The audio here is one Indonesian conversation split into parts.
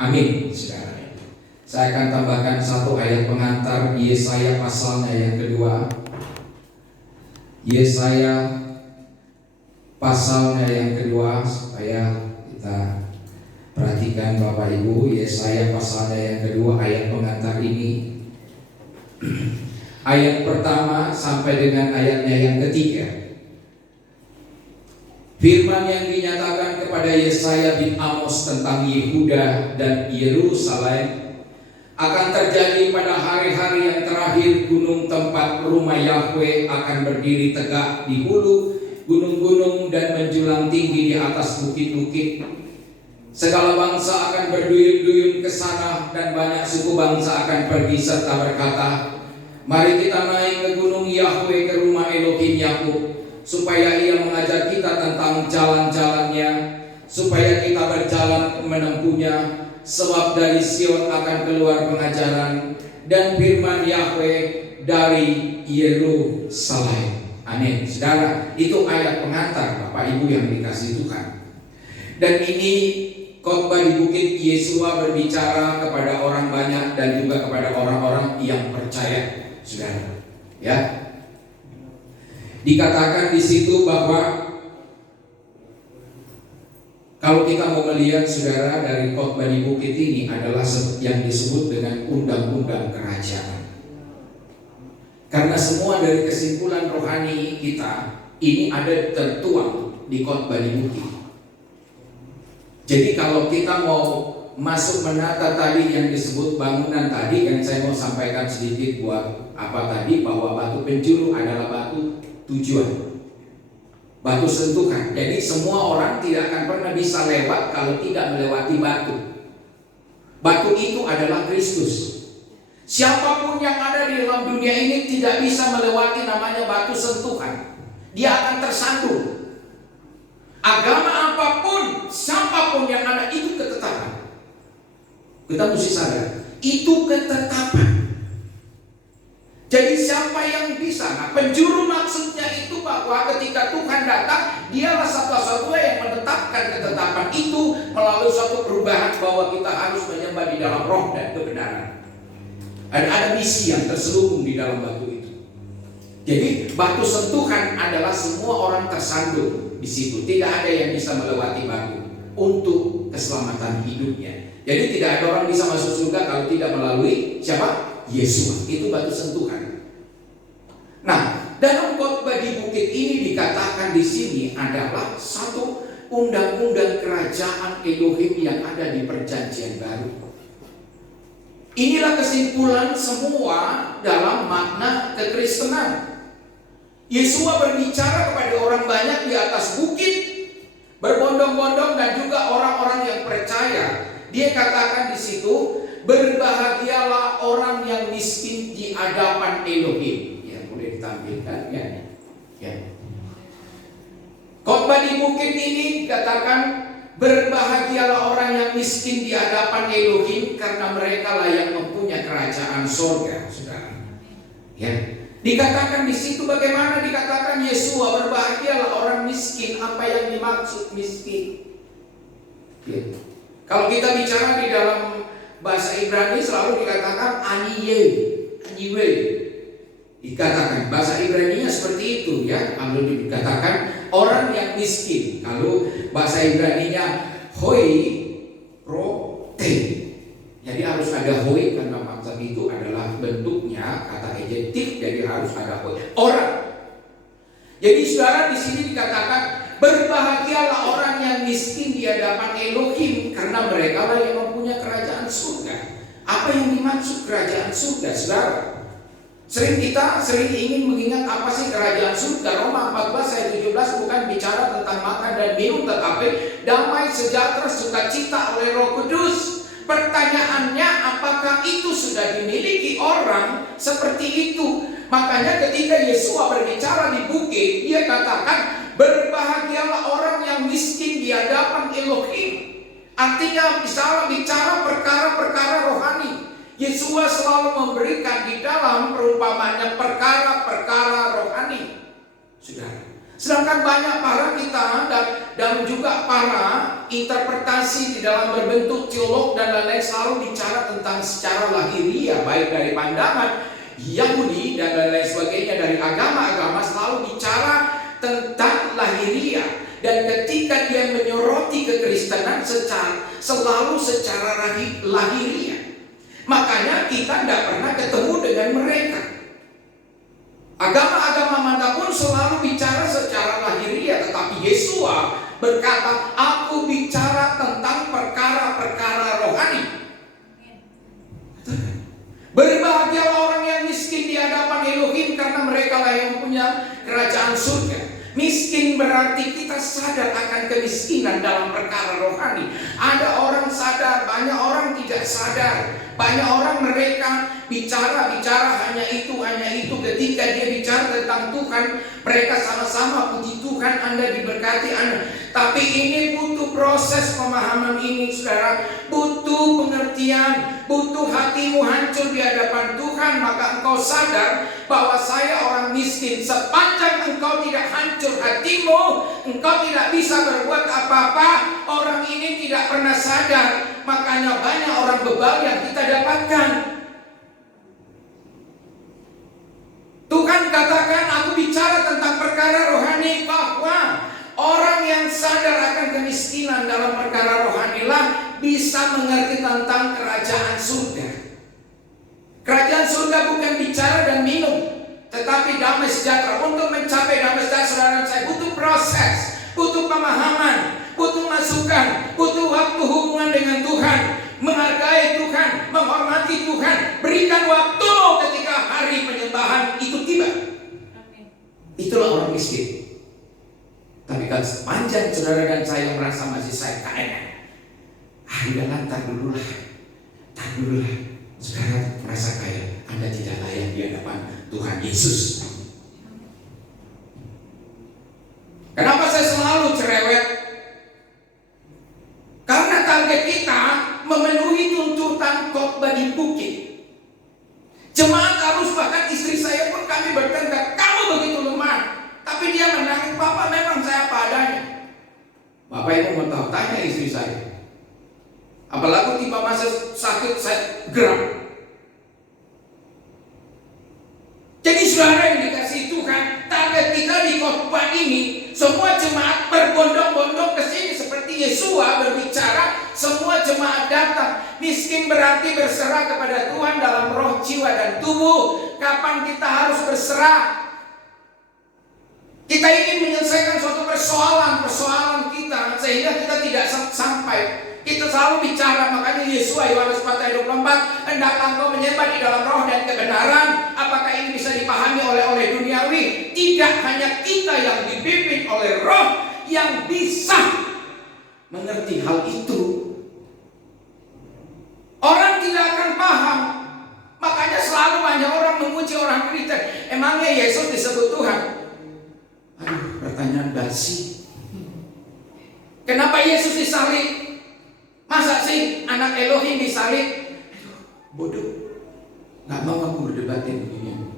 Amin, saudara. Saya akan tambahkan satu ayat pengantar, Yesaya pasalnya yang kedua. Yesaya pasalnya yang kedua, supaya kita perhatikan Bapak Ibu. Yesaya pasalnya yang kedua, ayat pengantar ini. Ayat pertama sampai dengan ayatnya yang ketiga. Firman yang dinyatakan kepada Yesaya bin Amos tentang Yehuda dan Yerusalem akan terjadi pada hari-hari yang terakhir. Gunung tempat rumah Yahweh akan berdiri tegak di hulu gunung-gunung dan menjulang tinggi di atas bukit-bukit. Segala bangsa akan berduyun-duyun ke sana, dan banyak suku bangsa akan pergi serta berkata, mari kita naik ke gunung Yahweh, ke rumah Elohim Yakub, supaya ia mengajar kita tentang jalan-jalannya, supaya kita berjalan menempuhnya. Sebab dari Sion akan keluar pengajaran, dan firman Yahweh dari Yerusalem. Amin. Saudara, itu ayat pengantar Bapak Ibu yang dikasihi Tuhan. Dan ini khotbah di bukit. Yesua berbicara kepada orang banyak dan juga kepada orang-orang yang percaya, saudara. Ya, dikatakan di situ bahwa kalau kita mau melihat, saudara, dari khotbah di bukit ini adalah yang disebut dengan undang-undang kerajaan. Karena semua dari kesimpulan rohani kita ini ada tertuang di khotbah di bukit. Jadi kalau kita mau masuk menata tadi yang disebut bangunan tadi, yang saya mau sampaikan sedikit buat apa tadi, bahwa batu penjuru adalah batu tujuan, batu sentuhan. Jadi semua orang tidak akan pernah bisa lewat kalau tidak melewati batu. Batu itu adalah Kristus. Siapapun yang ada di dalam dunia ini tidak bisa melewati namanya batu sentuhan. Dia akan tersandung. Agama apapun, siapapun yang ada, itu ketetapan. Kita mesti sadar, itu ketetapan. Jadi siapa yang bisa? Nah, penjuru maksudnya itu bahwa ketika Tuhan datang, dialah satu-satunya yang menetapkan ketetapan itu melalui suatu perubahan, bahwa kita harus menyembah di dalam roh dan kebenaran. Ada misi yang terselubung di dalam batu itu. Jadi batu sentuhan adalah semua orang tersandung di situ. Tidak ada yang bisa melewati batu untuk keselamatan hidupnya. Jadi tidak ada orang bisa masuk surga kalau tidak melalui siapa? Yesus. Itu batu sentuhan. Nah, dalam khotbah di bukit ini dikatakan di sini adalah satu undang-undang kerajaan Elohim yang ada di perjanjian baru. Inilah kesimpulan semua dalam makna kekristenan. Yesua berbicara kepada orang banyak di atas bukit, berbondong-bondong, dan juga orang-orang yang percaya. Dia katakan di situ, berbahagialah orang yang miskin di hadapan Elohim. Ya, boleh ditampilkan ya. Ya. Khotbah di bukit ini dikatakan, berbahagialah orang yang miskin di hadapan Elohim, karena mereka lah yang mempunyai kerajaan surga, saudara. Ya. Dikatakan di situ bagaimana dikatakan Yesua berbahagialah orang miskin. Apa yang dimaksud miskin? Ya. Kalau kita bicara di dalam bahasa Ibrani selalu dikatakan aniye. Dikatakan bahasa Ibraninya seperti itu ya. Kalau dikatakan orang yang miskin. Kalau bahasa Ibraninya hoi rote. Jadi harus ada hoi, karena maksud itu adalah bentuknya kata adjektif, jadi harus ada hoi. Orang. Jadi saudara, di sini dikatakan berbahagialah orang yang miskin di hadapan Elohim, karena mereka lah yang mempunyai kerajaan surga. Apa yang dimaksud kerajaan surga, saudara? Kita sering ingin mengingat apa sih kerajaan surga. Roma 14 ayat 17 bukan bicara tentang makan dan minum, tetapi damai, sejahtera, sukacita oleh Roh Kudus. Pertanyaannya, apakah itu sudah dimiliki orang seperti itu? Makanya ketika Yesua berbicara di bukit, dia katakan berbahagialah orang yang miskin di hadapan Elohim. Artinya misalnya bicara perkara-perkara rohani. Yesua selalu memberikan di dalam perumpamannya perkara-perkara rohani. Saudara. Sedangkan banyak para kita dan dan juga para interpretasi di dalam berbentuk teolog dan lain-lain selalu bicara tentang secara lahiriah, baik dari pandangan Yahudi dan lain-lain sebagainya, dari agama-agama selalu bicara tentang lahiriah. Dan ketika dia menyoroti kekristenan selalu secara lahiriah. Makanya kita tidak pernah ketemu dengan mereka. Agama-agama manapun selalu bicara secara lahiriah, tetapi Yesua berkata, aku bicara tentang perkara-perkara rohani. Berbahagialah orang yang miskin di hadapan Elohim, karena mereka lah yang punya kerajaan surga. Miskin berarti kita sadar akan kemiskinan dalam perkara rohani. Ada orang sadar, banyak orang tidak sadar. Banyak orang mereka bicara hanya itu. Ketika dia bicara tentang Tuhan, mereka sama-sama puji Tuhan, Anda diberkati Anda. Tapi ini butuh proses pemahaman ini, saudara. Butuh pengertian, butuh hatimu hancur di hadapan Tuhan. Maka engkau sadar bahwa saya orang miskin. Sepanjang engkau tidak hancur hatimu, engkau tidak bisa berbuat apa-apa. Orang ini tidak pernah sadar. Makanya banyak orang bebal yang kita dapatkan. Tuhan katakan, aku bicara tentang perkara rohani, bahwa orang yang sadar akan kemiskinan dalam perkara rohanilah bisa mengerti tentang kerajaan surga. Kerajaan surga bukan bicara dan minum, tetapi damai sejahtera. Untuk mencapai damai sejahtera, saudara saya butuh proses, butuh pemahaman, butuh masukan, butuh waktu hubungan dengan Tuhan, menghargai Tuhan, menghormati Tuhan. Berikan waktu ketika hari penyembahan itu tiba. Itulah orang miskin. Tapi kalau sepanjang saudara dan saya merasa masih saya kaya, udahlah, tar dulu lah. Sekarang merasa kaya, Anda tidak layak di hadapan Tuhan Yesus. Kenapa saya selalu cerewet? Karena target kita memenuhi tuntutan khotbah di bukit. Jemaat harus, bahkan istri saya pun kami bertengkar, kamu begitu lemah. Tapi dia menangis, Bapak memang saya apa adanya. Bapak Ibu mau tahu, tanya istri saya. Apalagi tiba masa sakit saya geram. Jadi saudara yang dikasih Tuhan, target kita di khotbah ini, semua jemaat berbondong-bondong ke sini seperti Yesua berbicara, semua jemaat datang. Miskin berarti berserah kepada Tuhan dalam roh, jiwa, dan tubuh. Kapan kita harus berserah? Kita ingin menyelesaikan suatu persoalan kita, sehingga kita tidak sampai. Kita selalu bicara, makanya Yesua Yohanes 4 ayat 24, hendaklah engkau menyembah di dalam roh dan kebenaran. Apakah ini bisa dipahami oleh duniawi? Tidak, hanya kita yang dipimpin oleh roh yang bisa mengerti hal itu. Orang tidak akan paham. Makanya selalu banyak orang memuji orang Kristen. Emangnya Yesus disebut Tuhan? Aduh, pertanyaan basi. Kenapa Yesus disalib? Masa sih anak Elohim disalib? Bodoh. Gak mau aku berdebatin begini.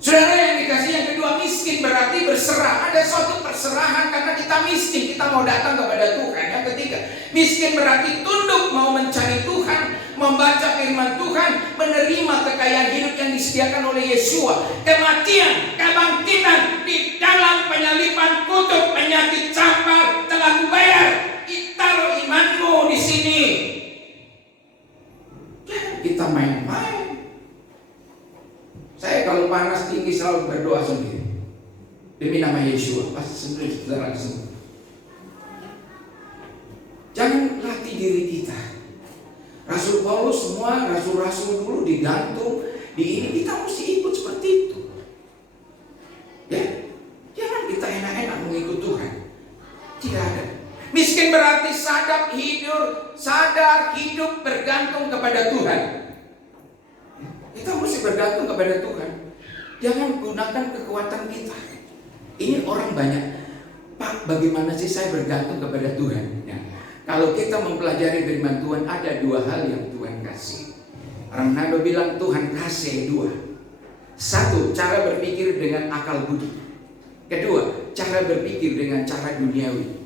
Saudara yang dikasih yang kedua, miskin berarti berserah. Ada suatu perserahan karena kita miskin, kita mau datang kepada Tuhan. Yang ketiga, miskin berarti tunduk, mau mencari Tuhan, membaca firman Tuhan, menerima kekayaan hidup yang disediakan oleh Yesua. Kematian, kebangkitan di dalam penyaliban, kutuk, penyakit, campak telah kubayar. Taruh imanmu di sini. Kita main-main. Saya kalau panas tinggi selalu berdoa sendiri. Demi nama Yesua, pasti sendiri saudara semua. Jangan latih diri kita. Rasul Paulus semua, rasul-rasul dulu digantung di ini, kita mesti ikut seperti itu. Ya, jangan kita enak-enak mengikut Tuhan. Tidak ada. Miskin berarti sadar hidup bergantung kepada Tuhan. Kita mesti bergantung kepada Tuhan. Jangan gunakan kekuatan kita. Ini orang banyak, Pak, bagaimana sih saya bergantung kepada Tuhan? Ya. Kalau kita mempelajari firman Tuhan, ada dua hal yang Tuhan kasih. Ronaldo bilang Tuhan kasih dua. Satu, cara berpikir dengan akal budi. Kedua, cara berpikir dengan cara duniawi.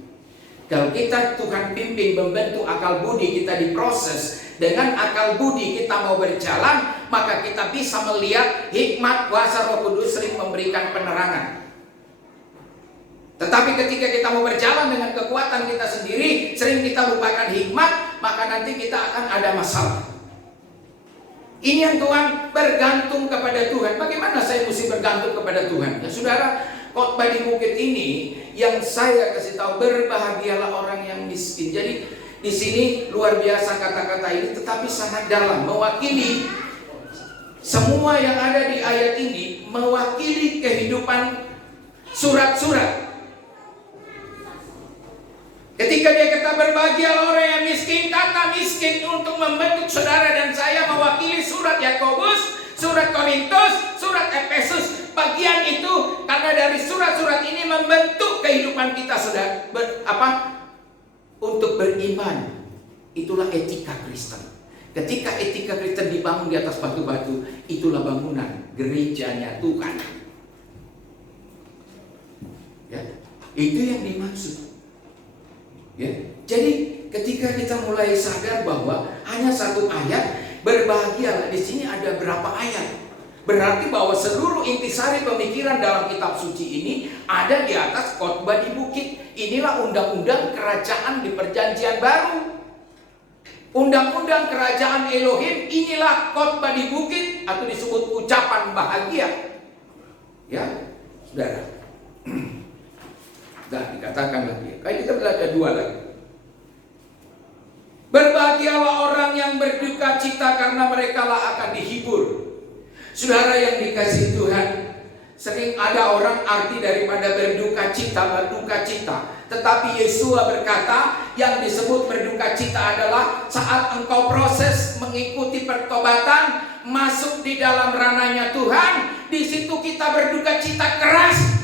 Kalau kita Tuhan pimpin membentuk akal budi kita diproses, dengan akal budi kita mau berjalan, maka kita bisa melihat hikmat kuasa Roh Kudus sering memberikan penerangan. Tetapi ketika kita mau berjalan dengan kekuatan kita sendiri, sering kita lupakan hikmat, maka nanti kita akan ada masalah. Ini yang Tuhan bergantung kepada Tuhan. Bagaimana saya mesti bergantung kepada Tuhan? Ya saudara, khotbah di bukit ini yang saya kasih tahu, berbahagialah orang yang miskin. Jadi di sini luar biasa kata-kata ini, tetapi sangat dalam, mewakili semua yang ada di ayat ini, mewakili kehidupan surat-surat. Ketika dia kata berbahagialah orang yang miskin, kata miskin untuk membentuk saudara dan saya mewakili surat Yakobus, surat Korintus, surat Efesus. Bagian itu karena dari surat-surat ini membentuk kehidupan kita, saudara. Untuk beriman. Itulah etika Kristen. Ketika etika Kristen dibangun di atas batu-batu, itulah bangunan gerejanya Tuhan. Ya, itu yang dimaksud. Ya, jadi ketika kita mulai sadar bahwa hanya satu ayat, berbahagialah, di sini ada berapa ayat? Berarti bahwa seluruh intisari pemikiran dalam kitab suci ini ada di atas khotbah di bukit. Inilah undang-undang kerajaan di perjanjian baru. Undang-undang kerajaan Elohim, inilah khotbah di bukit atau disebut ucapan bahagia. Ya, saudara. Dan dikatakan lagi, kayak kita belajar dua lagi. Berbahagialah orang yang berduka cita karena mereka lah akan dihibur. Saudara yang dikasihi Tuhan, sering ada orang arti daripada berduka cita. Tetapi Yesus berkata, yang disebut berduka cita adalah saat engkau proses mengikuti pertobatan, masuk di dalam ranahnya Tuhan. Di situ kita berduka cita keras.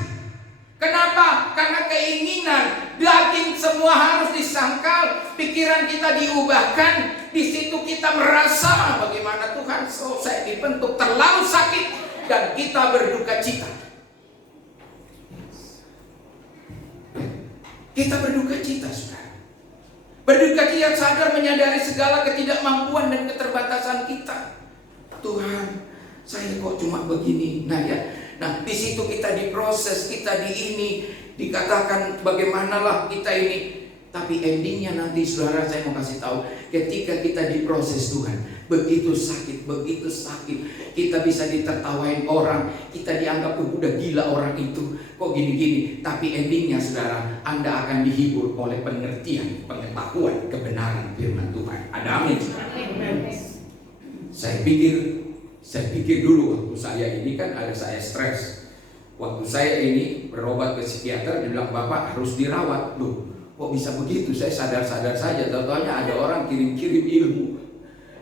Kenapa? Karena keinginan daging semua harus disangkal, pikiran kita diubahkan. Di situ kita merasa bagaimana Tuhan saya dibentuk terlalu sakit dan kita berduka cita. Kita berduka cita, saudara. Berduka cita sadar menyadari segala ketidakmampuan dan keterbatasan kita. Tuhan, saya kok cuma begini. Nah, di situ kita diproses, kita dikatakan bagaimanalah kita ini. Tapi endingnya nanti saudara saya mau kasih tahu, ketika kita diproses Tuhan, begitu sakit, kita bisa ditertawain orang, kita dianggap udah gila orang itu, kok gini-gini. Tapi endingnya saudara, Anda akan dihibur oleh pengertian, pengetahuan, kebenaran firman Tuhan. Ada amin, saudara. Saya pikir dulu waktu saya ini kan ada saya stres. Waktu saya ini berobat ke psikiater, dia bilang Bapak harus dirawat. Loh, kok bisa begitu? Saya sadar-sadar saja. Tahu-tahunya ada orang kirim-kirim ilmu.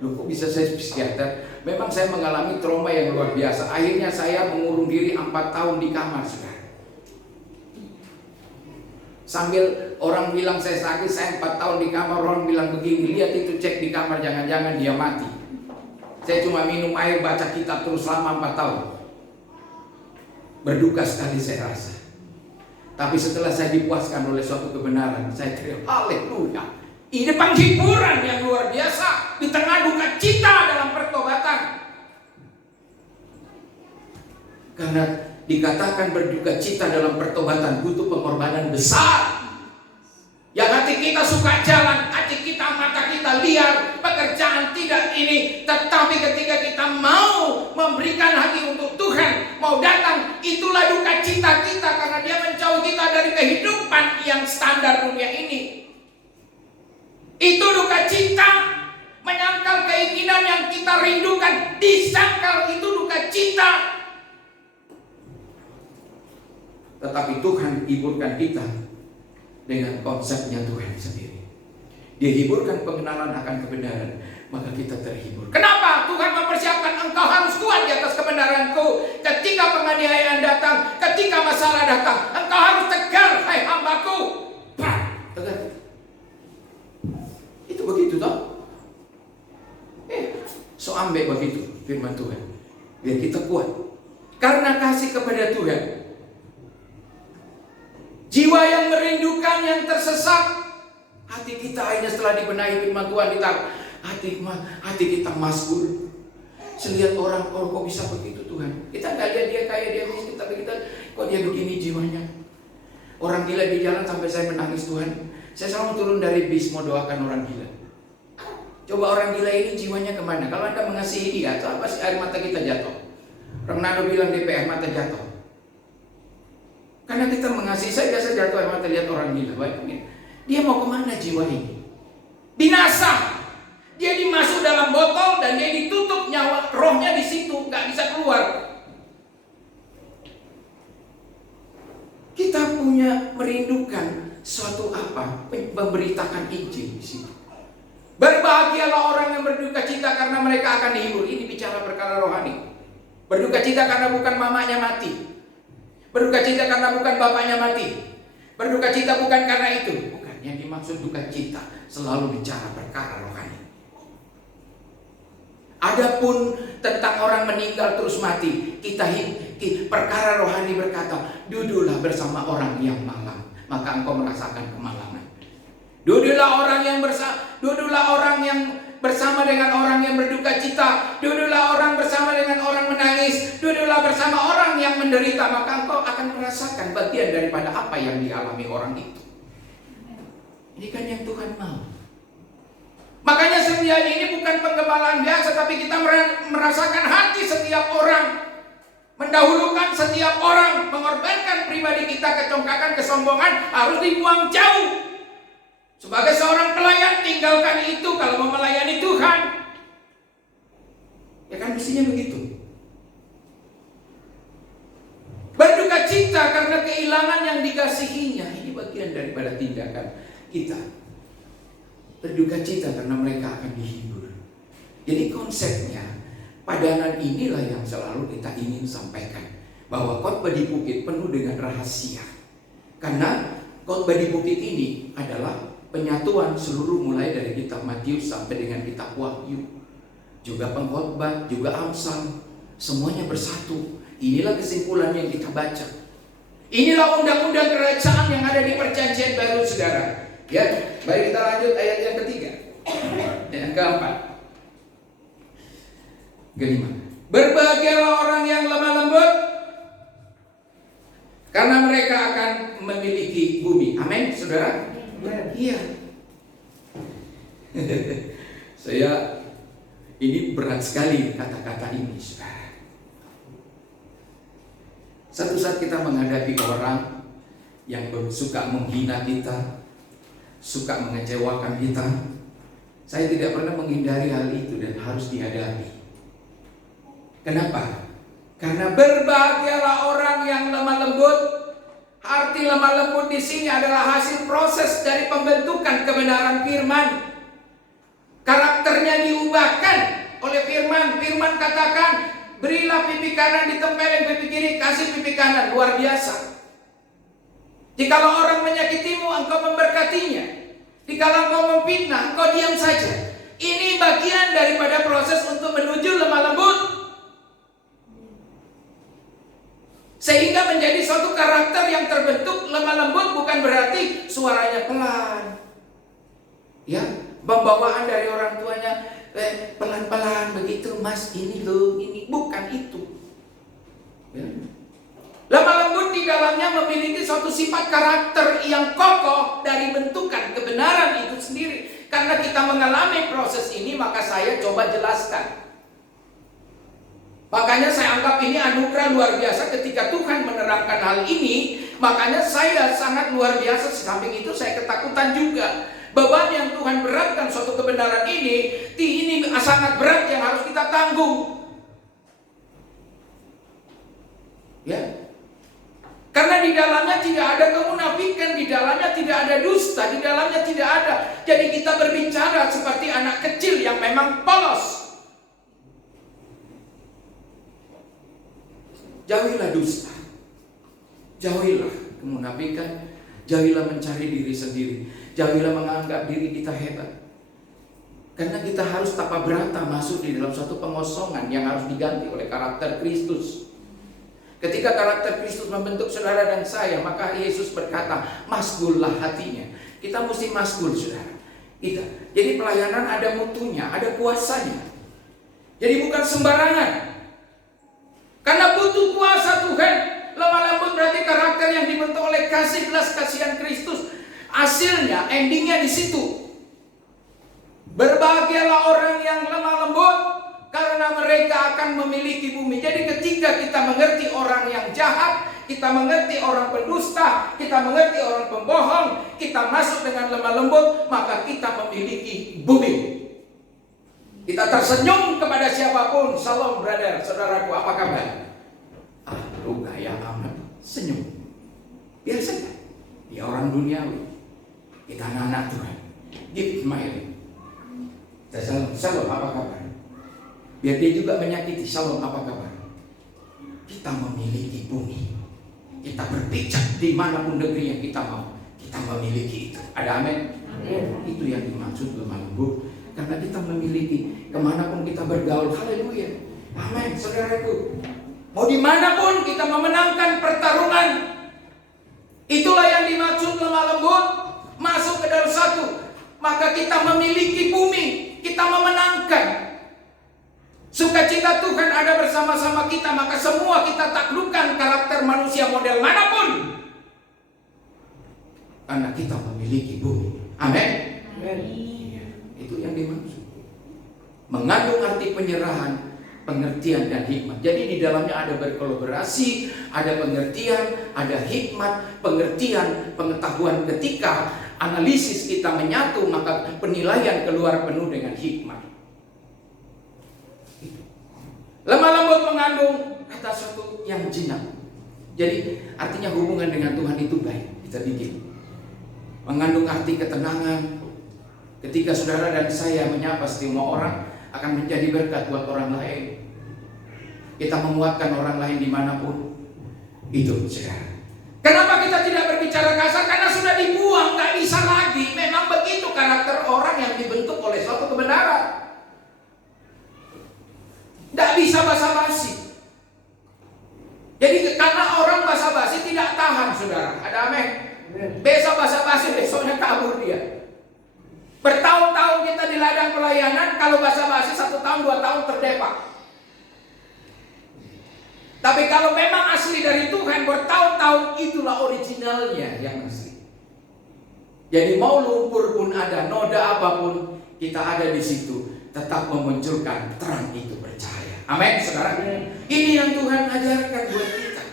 Loh, kok bisa saya psikiater? Memang saya mengalami trauma yang luar biasa. Akhirnya saya mengurung diri 4 tahun di kamar, saudara. Sambil orang bilang saya sakit, saya 4 tahun di kamar. Orang bilang begini, lihat itu, cek di kamar, jangan-jangan dia mati. Saya cuma minum air, baca kitab terus selama 4 tahun. Berduka sekali saya rasa. Tapi setelah saya dipuaskan oleh suatu kebenaran, saya teriak haleluya. Ini penghiburan yang luar biasa di tengah duka cita dalam pertobatan. Karena dikatakan berduka cita dalam pertobatan butuh pengorbanan besar. Yang hati kita suka jalan, hati kita, mata kita liar, pekerjaan tidak ini. Tetapi ketika kita mau memberikan hati untuk Tuhan, mau datang, itulah duka cita kita. Karena dia menjauh kita dari kehidupan yang standar dunia ini. Itu duka cita. Menyangkal keinginan yang kita rindukan, disangkal, itu duka cita. Tetapi Tuhan hiburkan kita dengan konsepnya Tuhan sendiri. Dia hiburkan pengenalan akan kebenaran, maka kita terhibur. Kenapa? Tuhan mempersiapkan engkau harus kuat di atas kebenaranku. Ketika penganiayaan datang, ketika masalah datang, engkau harus tegar, hai hambaku. Tegar. Itu begitu toh. So ambek begitu firman Tuhan. Biar kita kuat. Karena kasih kepada Tuhan. Jiwa yang merindukan, yang tersesat. Hati kita akhirnya setelah dibenahi firman Tuhan, hati kita masbur. Saya lihat orang, kok bisa begitu Tuhan. Kita nggak lihat dia kaya, dia miskin, tapi kita kok dia begini jiwanya. Orang gila di jalan sampai saya menangis Tuhan. Saya selalu turun dari bis mau doakan orang gila. Coba orang gila ini jiwanya kemana? Kalau Anda mengasihi dia, apa sih air mata kita jatuh? Ronaldo bilang DP air mata jatuh. Karena kita mengasihi, saya biasa jatuh air mata lihat orang gila. Bayangin, dia mau kemana jiwa ini? Binasa. Dia dimasuk dalam botol dan dia ditutup, nyawa rohnya di situ, nggak bisa keluar. Kita punya merindukan suatu apa? Memberitakan Injil di situ. Berbahagialah orang yang berduka cita karena mereka akan dihibur. Ini bicara perkara rohani. Berduka cita karena bukan mamanya mati. Berduka cita karena bukan bapaknya mati. Berduka cita bukan karena itu. Bukan, yang dimaksud duka cita selalu bicara perkara rohani. Adapun tentang orang meninggal terus mati, perkara rohani berkata, duduklah bersama orang yang malang, maka engkau merasakan kemalangan. Duduklah orang yang bersama dengan orang yang berduka cita. Duduklah orang bersama dengan orang menangis. Duduklah bersama orang yang menderita, maka engkau akan merasakan bagian daripada apa yang dialami orang itu. Ini kan yang Tuhan mau. Makanya sembilan ini bukan penggembalaan biasa, tapi kita merasakan hati setiap orang, mendahulukan setiap orang, mengorbankan pribadi kita, kecongkakan, kesombongan harus dibuang jauh. Sebagai seorang pelayan, tinggalkan itu kalau mau melayani Tuhan. Ya kan mestinya begitu. Berduka cita karena kehilangan yang dikasihinya. Ini bagian daripada tindakan kita. Berduka cita karena mereka akan dihibur. Jadi konsepnya, padanan inilah yang selalu kita ingin sampaikan. Bahwa khotbah di bukit penuh dengan rahasia. Karena khotbah di bukit ini adalah penyatuan seluruh mulai dari kitab Matius sampai dengan kitab Wahyu. Juga pengkhotbah, juga Amsal, semuanya bersatu. Inilah kesimpulan yang kita baca. Inilah undang-undang kerajaan yang ada di perjanjian baru, saudara. Ya, baik, kita lanjut ayat yang ketiga. Yang keempat. Kelima. Berbahagialah orang yang lemah lembut, karena mereka akan memiliki bumi. Amin, saudara. Iya. Ini berat sekali kata-kata ini, saudara. Satu saat kita menghadapi orang yang suka menghina kita, suka mengecewakan kita, saya tidak pernah menghindari hal itu dan harus dihadapi. Kenapa? Karena berbahagialah orang yang lemah lembut. Arti lemah lembut di sini adalah hasil proses dari pembentukan kebenaran firman. Karakternya diubahkan oleh firman. Firman katakan, berilah pipi kanan ditempelin pipi kiri, kasih pipi kanan. Luar biasa. Jikalau orang menyakitimu, engkau memberkatinya. Jikalau engkau memfitnah, engkau diam saja. Ini bagian daripada proses untuk menuju lemah lembut. Sehingga menjadi suatu karakter yang terbentuk. Lemah lembut bukan berarti suaranya pelan. Ya, pembawaan dari orang tuanya pelan-pelan begitu, mas ini loh, ini bukan itu. Ya. Lemah lembut di dalamnya memiliki suatu sifat karakter yang kokoh dari bentukan kebenaran itu sendiri. Karena kita mengalami proses ini, maka saya coba jelaskan. Makanya saya anggap ini anugerah luar biasa ketika Tuhan menerangkan hal ini. Makanya saya sangat luar biasa. Samping itu saya ketakutan juga. Beban yang Tuhan beratkan suatu kebenaran ini sangat berat yang harus kita tanggung. Ya. Karena di dalamnya tidak ada kemunafikan, di dalamnya tidak ada dusta, di dalamnya tidak ada. Jadi kita berbicara seperti anak kecil yang memang polos. Jauhilah dusta, jauhilah kemunafikan, jauhilah mencari diri sendiri, jauhilah menganggap diri kita hebat. Karena kita harus tapa berata masuk di dalam suatu pengosongan yang harus diganti oleh karakter Kristus. Ketika karakter Kristus membentuk saudara dan saya, maka Yesus berkata, masgullah hatinya. Kita mesti masgul, saudara. Jadi pelayanan ada mutunya, ada kuasanya. Jadi bukan sembarangan. Karena butuh kuasa Tuhan. Lemah lembut berarti karakter yang dibentuk oleh kasih, belas kasihan Kristus. Hasilnya, endingnya di situ. Berbahagialah orang yang lemah lembut, karena mereka akan memiliki bumi. Jadi ketika kita mengerti orang yang jahat, kita mengerti orang pendusta, kita mengerti orang pembohong, kita masuk dengan lemah lembut, maka kita memiliki bumi. Kita tersenyum kepada siapapun. Salam brother, saudaraku, apa kabar? Lu gaya amat, senyum. Biasanya dia orang duniawi. Kita anak-anak Tuhan, give smiling. Salam, apa kabar? Biar dia juga menyakiti. Salam, apa kabar? Kita memiliki bumi. Kita berpijak dimanapun negeri yang kita mau, kita memiliki itu. Ada amin? Itu yang dimaksud lemah lembut. Karena kita memiliki, kemanapun kita bergaul, haleluya, amin, saudaraku. Mau dimanapun kita memenangkan pertarungan. Itulah yang dimaksud lemah lembut. Masuk ke dalam satu, maka kita memiliki bumi, kita memenangkan. Sukacita Tuhan ada bersama-sama kita, maka semua kita taklukkan karakter manusia model manapun. Karena kita memiliki bumi. Amin. Itu yang dimaksud. Mengandung arti penyerahan, pengertian dan hikmat. Jadi di dalamnya ada berkolaborasi, ada pengertian, ada hikmat, pengertian, pengetahuan. Ketika analisis kita menyatu, maka penilaian keluar penuh dengan hikmat. Lemah lembut mengandung kata satu yang jinak. Jadi artinya hubungan dengan Tuhan itu baik. Kita bikin mengandung arti ketenangan. Ketika saudara dan saya menyapa semua orang, akan menjadi berkat buat orang lain. Kita menguatkan orang lain dimanapun. Itu saudara. Kenapa kita tidak berbicara kasar? Karena sudah dibuang, gak bisa lagi. Memang begitu karakter orang yang dibentuk oleh suatu kebenaran. Gak bisa basa-basi. Jadi karena orang basa-basi tidak tahan, saudara. Ada amin? Besok basa-basi, besoknya kabur dia. Bertahun-tahun kita di ladang pelayanan, kalau basa-basi 1 tahun 2 tahun terdepak. Tapi kalau memang asli dari Tuhan, bertahun-tahun itulah originalnya yang asli. Jadi mau lumpur pun ada, noda apapun, kita ada di situ, tetap memunculkan terang itu, percaya. Amin, saudara. Ini yang Tuhan ajarkan buat kita.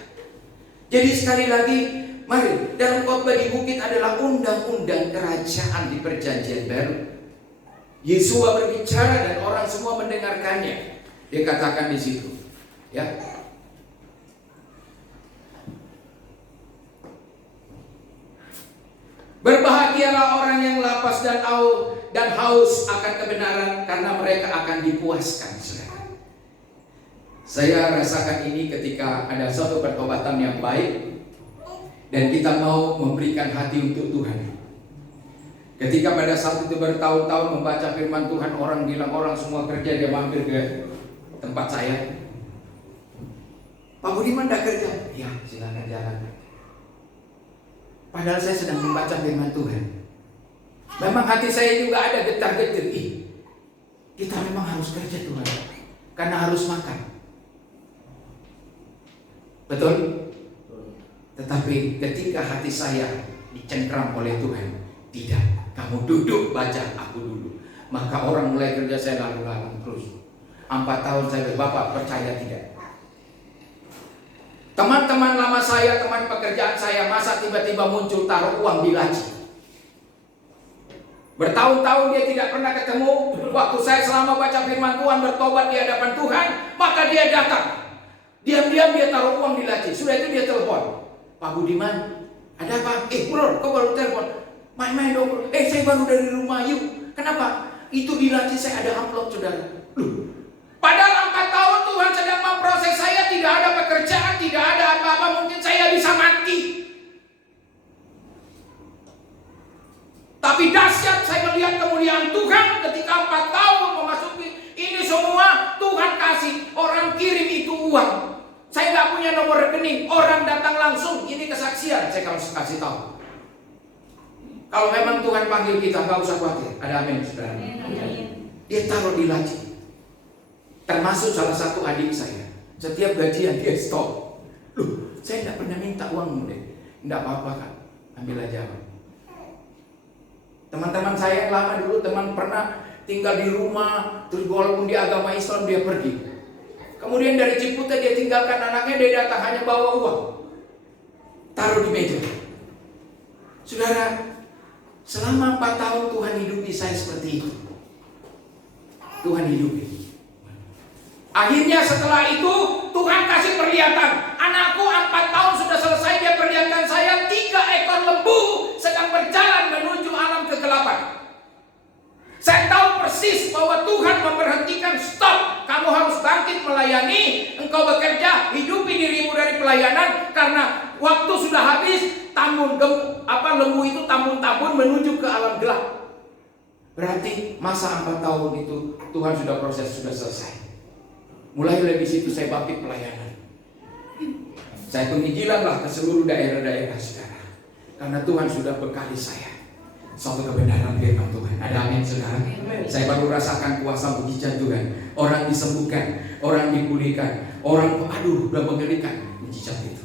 Jadi sekali lagi, mari, dalam khotbah di bukit adalah undang-undang kerajaan di perjanjian baru. Yesua berbicara dan orang semua mendengarkannya. Dia katakan di situ, ya. Berbahagialah orang yang lapar dan haus akan kebenaran, karena mereka akan dipuaskan. Saya rasakan ini ketika ada suatu pertobatan yang baik dan kita mau memberikan hati untuk Tuhan. Ketika pada saat itu bertahun-tahun membaca firman Tuhan, orang bilang, orang semua kerja, dia mampir ke tempat saya. Pak Budiman tidak kerja? Ya, silakan jalan. Padahal saya sedang membaca firman Tuhan. Memang hati saya juga ada getar-getir. Kita memang harus kerja Tuhan, karena harus makan. Betul? Tetapi ketika hati saya dicengkram oleh Tuhan, tidak, kamu duduk baca, aku dulu. Maka orang mulai kerja, saya lalu-lalu terus. 4 tahun saya Bapak percaya tidak? Teman-teman lama saya, teman pekerjaan saya, masa tiba-tiba muncul taruh uang di laci. Bertahun-tahun dia tidak pernah ketemu. Waktu saya selama baca firman Tuhan, bertobat di hadapan Tuhan, maka dia datang. Diam-diam dia taruh uang di laci. Sudah itu dia telepon, Pak Budiman, ada apa? Bro, kau baru telepon. Main-main dong bro. Saya baru dari rumah, yuk. Kenapa? Itu di laci saya ada amplop, saudara. Padahal 4 tahun Tuhan sedang memproses saya. Tidak ada pekerjaan, tidak ada apa-apa. Mungkin saya bisa mati. Tapi dahsyat saya melihat kemuliaan Tuhan ketika 4 tahun memasuki ini semua. Tuhan kasih, orang kirim itu uang. Saya gak punya nomor rekening. kasihan saya kalau kasih tahu. Kalau memang Tuhan panggil kita, nggak usah khawatir. Ada amin, saudara. Dia taruh di laci. Termasuk salah satu adik saya. Setiap gajian dia stop. Loh, saya nggak pernah minta uang deh. Nggak apa-apa kan, ambil aja. Teman-teman saya yang lama dulu, teman pernah tinggal di rumah, terus walaupun dia agama Islam dia pergi. Kemudian dari Ciputat dia tinggalkan anaknya, dia datang hanya bawa uang, taruh di meja. Saudara, selama 4 tahun Tuhan hidupi saya seperti itu. Tuhan hidupi. Akhirnya setelah itu Tuhan kasih perlihatkan. Anakku 4 tahun sudah selesai, dia perlihatkan saya 3 ekor lembu sedang berjalan menuju alam kegelapan. Saya tahu persis bahwa Tuhan memberhentikan, stop, kamu harus bangkit melayani, engkau bekerja, hidupi dirimu dari pelayanan, karena waktu sudah habis, lembu itu tambun-tambun menuju ke alam gelap. Berarti masa 4 tahun itu Tuhan sudah proses, sudah selesai. Mulai dari situ saya bangkit pelayanan. Saya penginjilanlah ke seluruh daerah-daerah saudara. Karena Tuhan sudah bekali saya suatu kebenaran firman Tuhan. Ada amin saudara. Saya baru rasakan kuasa mujizat Tuhan. Orang disembuhkan, orang dipulihkan, orang udah mengerikan mujizat itu.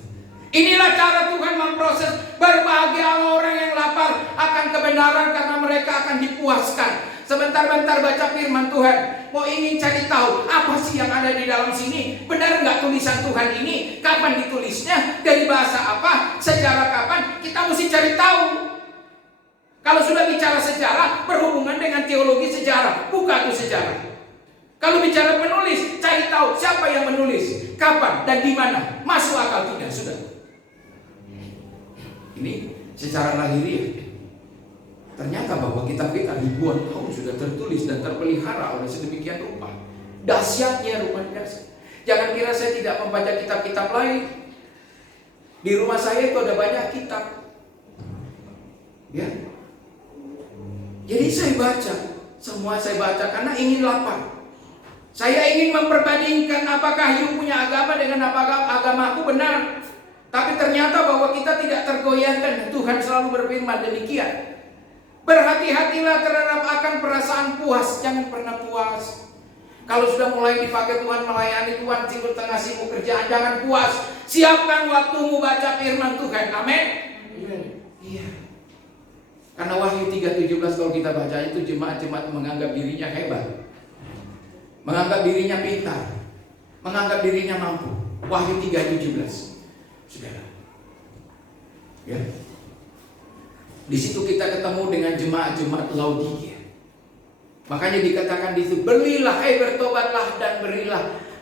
Inilah cara Tuhan memproses. Berbahagia orang yang lapar akan kebenaran karena mereka akan dipuaskan. Sebentar-bentar baca firman Tuhan, mau ingin cari tahu apa sih yang ada di dalam sini? Benar nggak tulisan Tuhan ini? Kapan ditulisnya? Dari bahasa apa? Sejarah kapan? Kita mesti cari tahu. Kalau sudah bicara sejarah, berhubungan dengan teologi sejarah, buka tuh sejarah. Kalau bicara penulis, cari tahu siapa yang menulis, kapan dan di mana. Masuk akal tidak? Sudah. Ini secara lahiriah. Ternyata bahwa kitab-kitab ribuan tahun sudah tertulis dan terpelihara oleh sedemikian rupa. Dahsyatnya rupanya. Jangan kira saya tidak membaca kitab-kitab lain. Di rumah saya itu ada banyak kitab. Ya. Jadi saya baca, semua saya baca karena ingin lapar. Saya ingin memperbandingkan apakah you punya agama dengan apakah agamaku benar. Tapi ternyata bahwa kita tidak tergoyahkan. Tuhan selalu berfirman demikian. Berhati-hatilah terhadap akan perasaan puas. Jangan pernah puas. Kalau sudah mulai dipakai Tuhan, melayani Tuhan, sibuk tengah sibuk kerjaan, jangan puas. Siapkan waktumu baca firman Tuhan. Amin. Iya. Karena Wahyu 3:17 kalau kita baca itu, jemaat-jemaat menganggap dirinya hebat, menganggap dirinya pintar, menganggap dirinya mampu. Wahyu 3:17. Saudara. Ya. Di situ kita ketemu dengan jemaat-jemaat Laodikia. Makanya dikatakan di situ, belilah, bertobatlah dan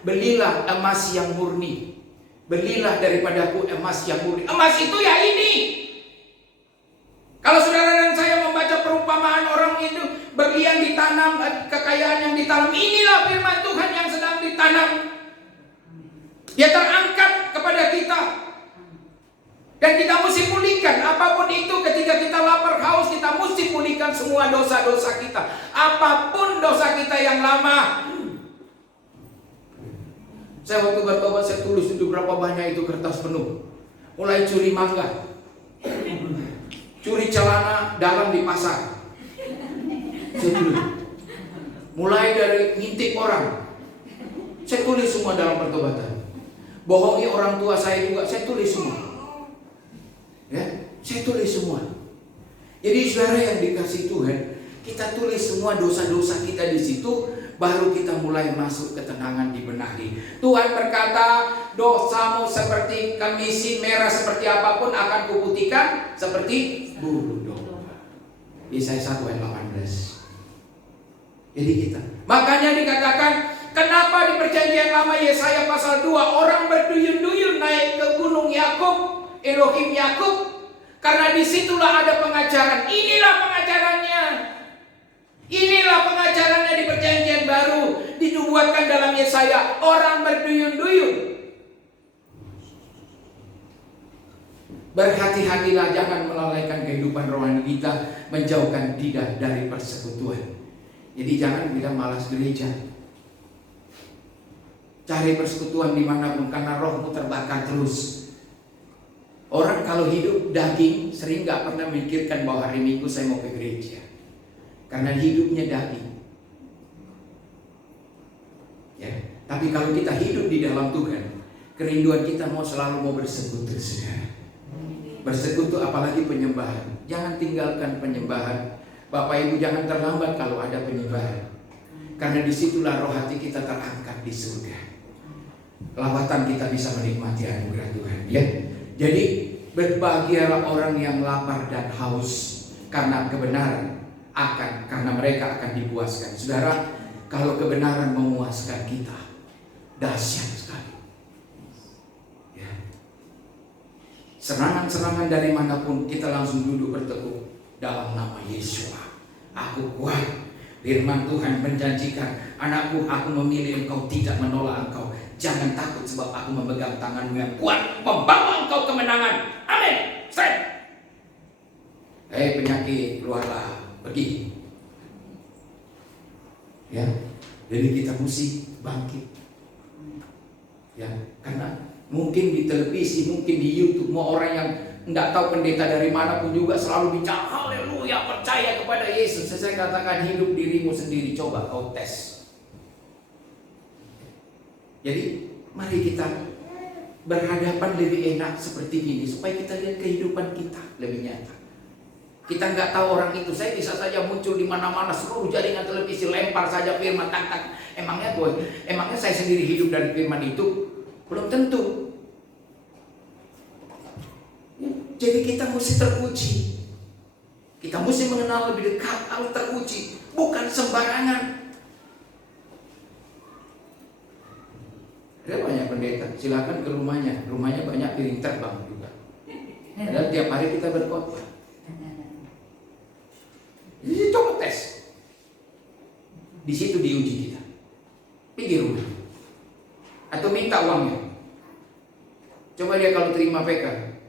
belilah emas yang murni. Belilah daripadaku emas yang murni. Emas itu ya ini. Kalau saudara dan saya membaca perumpamaan orang itu, berlian ditanam, kekayaan yang ditanam, inilah firman Tuhan yang sedang ditanam. Dia terangkat kepada kita. Dan kita mesti pulihkan apapun itu. Ketika kita lapar haus, kita mesti pulihkan semua dosa-dosa kita. Apapun dosa kita yang lama. Saya waktu bertobat, saya tulis itu berapa banyak itu kertas penuh. Mulai curi mangga, curi celana dalam di pasar, saya tulis. Mulai dari ngintip orang, saya tulis semua dalam pertobatan. Bohongi orang tua saya juga, saya tulis semua. Ya, saya tulis semua. Jadi saudara yang dikasih Tuhan, kita tulis semua dosa-dosa kita di situ, baru kita mulai masuk ketenangan dibenahi. Tuhan berkata, dosamu seperti kemisi merah seperti apapun akan kuputihkan seperti bulu domba. Yesaya 1 ayat 18. Jadi kita, makanya dikatakan, kenapa di perjanjian lama Yesaya pasal 2 orang berduyun-duyun naik ke gunung Yakub, Elohim Yakub, karena disitulah ada pengajaran. Inilah pengajarannya. Inilah pengajarannya di perjanjian baru, dinubuatkan dalam Yesaya. Orang berduyun-duyun. Berhati-hatilah, jangan melalaikan kehidupan rohani kita, menjauhkan tidak dari persekutuan. Jadi jangan kita malas gereja. Cari persekutuan dimanapun, karena rohmu terbakar terus. Orang kalau hidup daging sering gak pernah memikirkan bahwa hari Minggu saya mau ke gereja, karena hidupnya daging. Ya, tapi kalau kita hidup di dalam Tuhan, kerinduan kita selalu mau bersekutu, saudara. Bersekutu apalagi penyembahan. Jangan tinggalkan penyembahan. Bapak Ibu jangan terlambat kalau ada penyembahan. Karena disitulah roh hati kita terangkat di surga. Lawatan kita bisa menikmati anugerah Tuhan. Ya, jadi berbahagialah orang yang lapar dan haus karena kebenaran karena mereka akan dipuaskan. Saudara, kalau kebenaran memuaskan kita, dahsyat sekali. Ya. Serangan-serangan dari manapun kita langsung duduk berteduh dalam nama Yesus. Aku kuat. Firman Tuhan menjanjikan, anakku, aku memilih engkau, tidak menolak engkau. Jangan takut sebab aku memegang tanganmu yang kuat, membawa engkau kemenangan. Amin. Stand. Hei penyakit, keluarlah, pergi. Ya, jadi kita mesti bangkit. Ya, karena mungkin di televisi, mungkin di YouTube, mau orang yang enggak tahu pendeta dari mana pun juga selalu bicara haleluya, percaya kepada Yesus. Saya katakan, hidup dirimu sendiri, coba kau tes. Jadi mari kita berhadapan lebih enak seperti ini, supaya kita lihat kehidupan kita lebih nyata. Kita nggak tahu orang itu. Saya bisa saja muncul di mana-mana, seluruh jaringan televisi lempar saja firman, tak. Emangnya saya sendiri hidup dari firman itu? Belum tentu. Jadi kita mesti teruji. Kita mesti mengenal lebih dekat, harus teruji, bukan sembarangan. Ada banyak pendeta, silakan ke rumahnya. Rumahnya banyak piring terbang juga. Padahal tiap hari kita berkhotbah. Jadi coba tes. Di situ diuji kita. Pergi rumah. Atau minta uangnya. Coba dia kalau terima PK.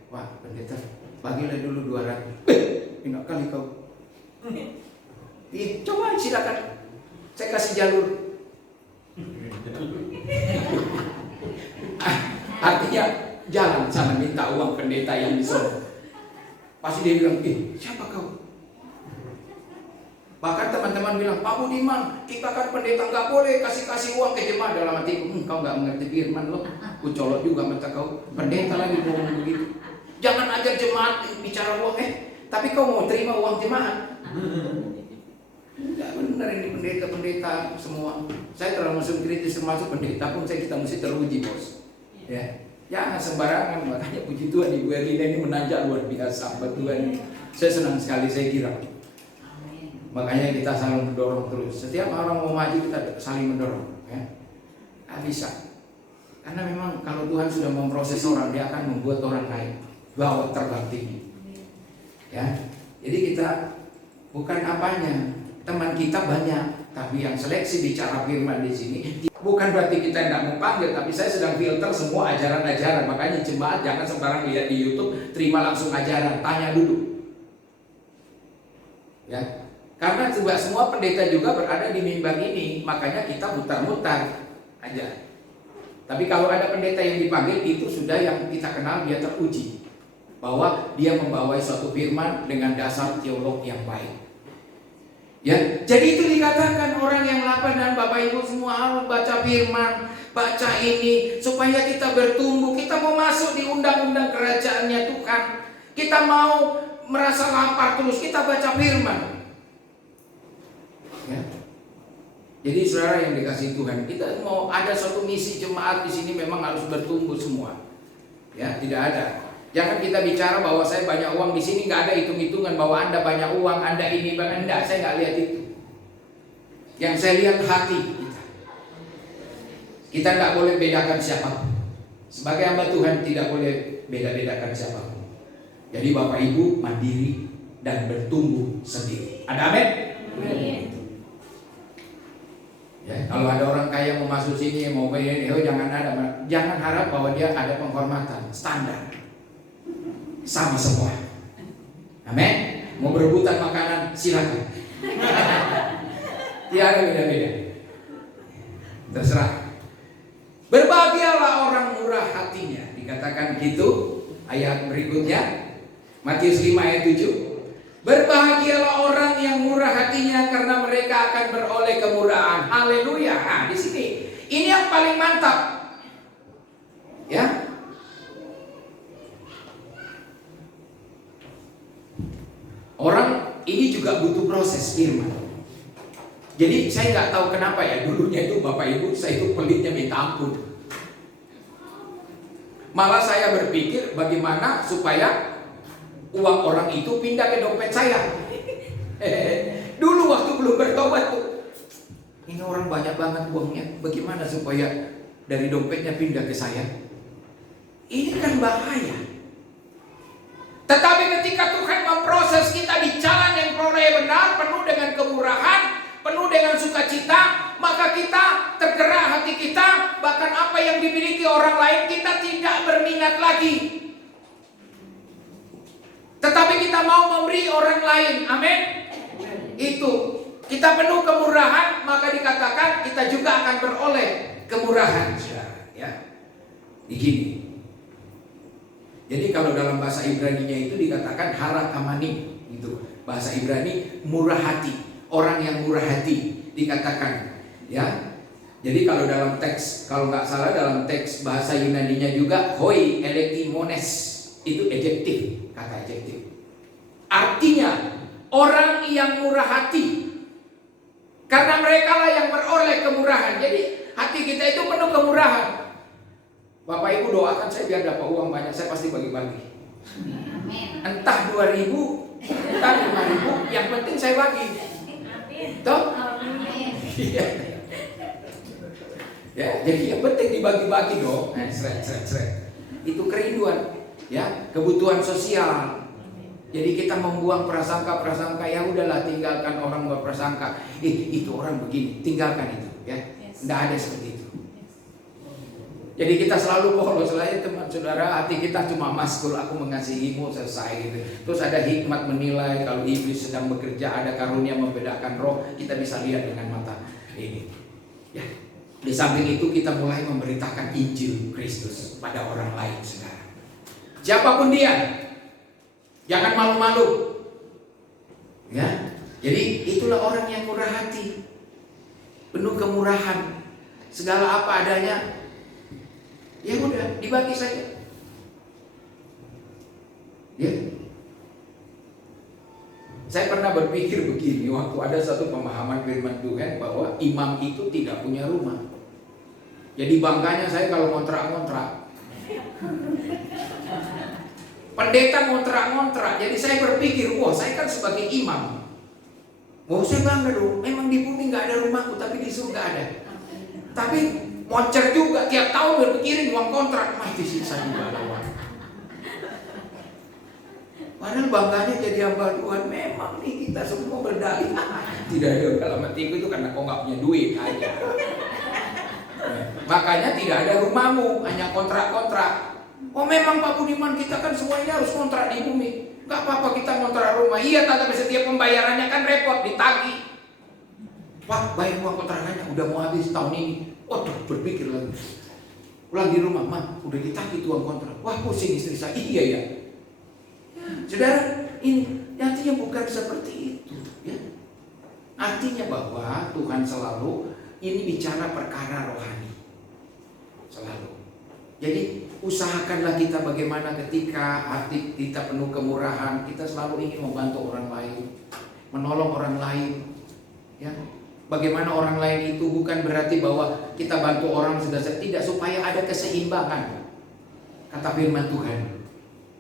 Wah, pendeta, bagilah dulu 200. Enak kali kau. Coba silakan. Saya kasih jalur. Artinya jalan sana minta uang pendeta yang di sana. Pasti dia bilang, siapa kau? Bahkan teman-teman bilang, Pak Budiman, kita kan pendeta nggak boleh kasih uang ke jemaat. Dalam hati, kau nggak mengerti firman loh. Ku colok juga mata kau. Pendeta lagi ngomong begitu. Jangan ajar jemaat bicara uang, tapi kau mau terima uang jemaat. Nggak benar ini pendeta-pendeta semua. Saya terlalu kritis, termasuk pendeta pun kita mesti teruji, bos. Ya, jangan sembarangan. Makanya puji Tuhan, Ibu Erlina ini menanjak luar biasa. Tuhan, saya senang sekali, saya kira. Makanya kita saling mendorong terus. Setiap orang mau maju kita saling mendorong. Ya. Nah, bisa. Karena memang kalau Tuhan sudah memproses orang, dia akan membuat orang lain bawa terbang tinggi. Ya. Jadi kita bukan apanya, teman kita banyak, tapi yang seleksi bicara firman di sini bukan berarti kita tidak mau panggil, tapi saya sedang filter semua ajaran-ajaran. Makanya jemaat jangan sembarang lihat di YouTube, terima langsung ajaran, tanya dulu. Ya. Karena juga semua pendeta juga berada di mimbar ini, makanya kita mutar-mutar aja. Tapi kalau ada pendeta yang dipanggil, itu sudah yang kita kenal, dia teruji bahwa dia membawai suatu firman dengan dasar teolog yang baik. Ya, jadi itu dikatakan orang yang lapar, dan Bapak Ibu semua harus baca firman, baca ini supaya kita bertumbuh. Kita mau masuk di undang-undang kerajaannya Tuhan. Kita mau merasa lapar terus, kita baca firman. Ya. Jadi saudara yang dikasihi Tuhan, kita mau ada suatu misi jemaat di sini memang harus bertumbuh semua. Ya, tidak ada. Jangan kita bicara bahwa saya banyak uang di sini, nggak ada hitung-hitungan bahwa Anda banyak uang, Anda ini banyak. Enggak, saya nggak lihat itu. Yang saya lihat hati kita. Kita nggak boleh bedakan siapapun. Sebagai hamba Tuhan tidak boleh beda-bedakan siapapun. Jadi Bapak Ibu mandiri dan bertumbuh sendiri. Ada amin? Amin. Ya, kalau ada orang kaya mau masuk sini, mau ini, jangan harap bahwa dia ada penghormatan standar, sama semua. Amin. Mau berebutan makanan silakan. Tiada beda-beda. Terserah. Berbahagialah orang murah hatinya, dikatakan gitu. Ayat berikutnya, Matius 5 ayat 7. Berbahagialah orang yang murah hatinya, karena mereka akan beroleh kemurahan. Haleluya. Nah, di sini ini yang paling mantap. Ya. Orang ini juga butuh proses firman. Jadi saya nggak tahu kenapa ya, dulunya itu Bapak Ibu saya itu pelitnya minta ampun. Malah saya berpikir bagaimana supaya uang orang itu pindah ke dompet saya. Dulu waktu belum bertobat tuh, ini orang banyak banget uangnya, bagaimana supaya dari dompetnya pindah ke saya? Ini kan bahaya. Tetapi ketika Tuhan memproses kita di jalan yang benar, penuh dengan kemurahan, penuh dengan sukacita, maka kita tergerak hati kita, bahkan apa yang dimiliki orang lain kita tidak berminat lagi. Tetapi kita mau memberi orang lain, amin. Itu kita penuh kemurahan, maka dikatakan kita juga akan beroleh kemurahan. Ya, begini. Jadi kalau dalam bahasa Ibrani-nya itu dikatakan hara kamanim, itu bahasa Ibrani murah hati, orang yang murah hati dikatakan, ya. Jadi kalau dalam teks, kalau nggak salah dalam teks bahasa Yunani-nya juga hoi elektimones, itu adjektif, kata adjektif. Artinya orang yang murah hati, karena mereka lah yang beroleh kemurahan. Jadi hati kita itu penuh kemurahan. Bapak Ibu doakan saya biar dapat uang banyak, saya pasti bagi-bagi. Entah 2.000, entah 5.000, yang penting saya bagi. Toh? Iya. Ya, jadi yang penting dibagi-bagi dong. Seret. Itu kerinduan, ya, kebutuhan sosial. Jadi kita membuang prasangka-prasangka, ya udahlah tinggalkan orang berprasangka. Itu orang begini, tinggalkan itu, ya. Tidak ada seperti itu. Jadi kita selalu polos lah ya teman saudara, hati kita cuma maskul, aku mengasihimu, selesai gitu. Terus ada hikmat menilai, kalau iblis sedang bekerja ada karunia membedakan roh, kita bisa lihat dengan mata ini. Ya. Di samping itu kita mulai memberitakan Injil Kristus pada orang lain saudara. Siapapun dia, jangan malu-malu. Ya. Jadi itulah orang yang murah hati, penuh kemurahan, segala apa adanya. Ya udah, dibagi saja. Ya. Saya pernah berpikir begini, waktu ada satu pemahaman firman Tuhan bahwa imam itu tidak punya rumah. Jadi bangganya saya kalau ngontrak-ngontrak. Pendeta ngontrak-ngontrak. Jadi saya berpikir, wah saya kan sebagai imam, wah saya bangga dong. Memang di bumi nggak ada rumahku, tapi di surga ada. Tapi moncer juga, tiap tahun berpikirin uang kontrak, mati sisa juga lawan. Padahal bangganya jadi hamba Tuhan. Memang nih kita semua berdalih. Tidak ada dalam hatiku itu karena kau nggak punya duit aja. Makanya tidak ada rumahmu, hanya kontrak-kontrak. Oh memang Pak Budiman, kita kan semuanya harus kontrak di bumi. Gak apa-apa kita kontrak rumah. Iya, tapi setiap pembayarannya kan repot, ditagih. Pak, bayar uang kontrakannya udah mau habis tahun ini. Waduh, berpikir lagi. Pulang di rumah, Ma, udah ditagih tuang kontrak. Wah, pusing istri saya. Iya ya. Saudara, ini artinya bukan seperti itu. Ya. Artinya bahwa Tuhan selalu ini bicara perkara rohani. Selalu. Jadi usahakanlah kita bagaimana ketika hati kita penuh kemurahan, kita selalu ingin membantu orang lain, menolong orang lain. Ya. Bagaimana orang lain itu bukan berarti bahwa kita bantu orang sudah tidak, supaya ada keseimbangan. Kata firman Tuhan,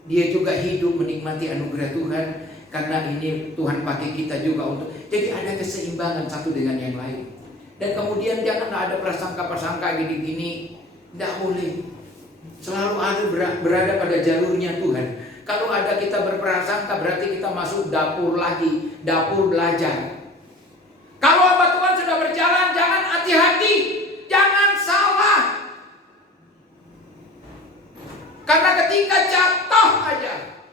dia juga hidup menikmati anugerah Tuhan, karena ini Tuhan pakai kita juga untuk. Jadi ada keseimbangan satu dengan yang lain. Dan kemudian jangan ada prasangka-prasangka gini-gini, tidak boleh. Selalu ada berada pada jalurnya Tuhan. Kalau ada kita berprasangka berarti kita masuk dapur lagi, dapur belajar. Kalau hamba Tuhan sudah berjalan, jangan hati-hati, jangan salah. Karena ketika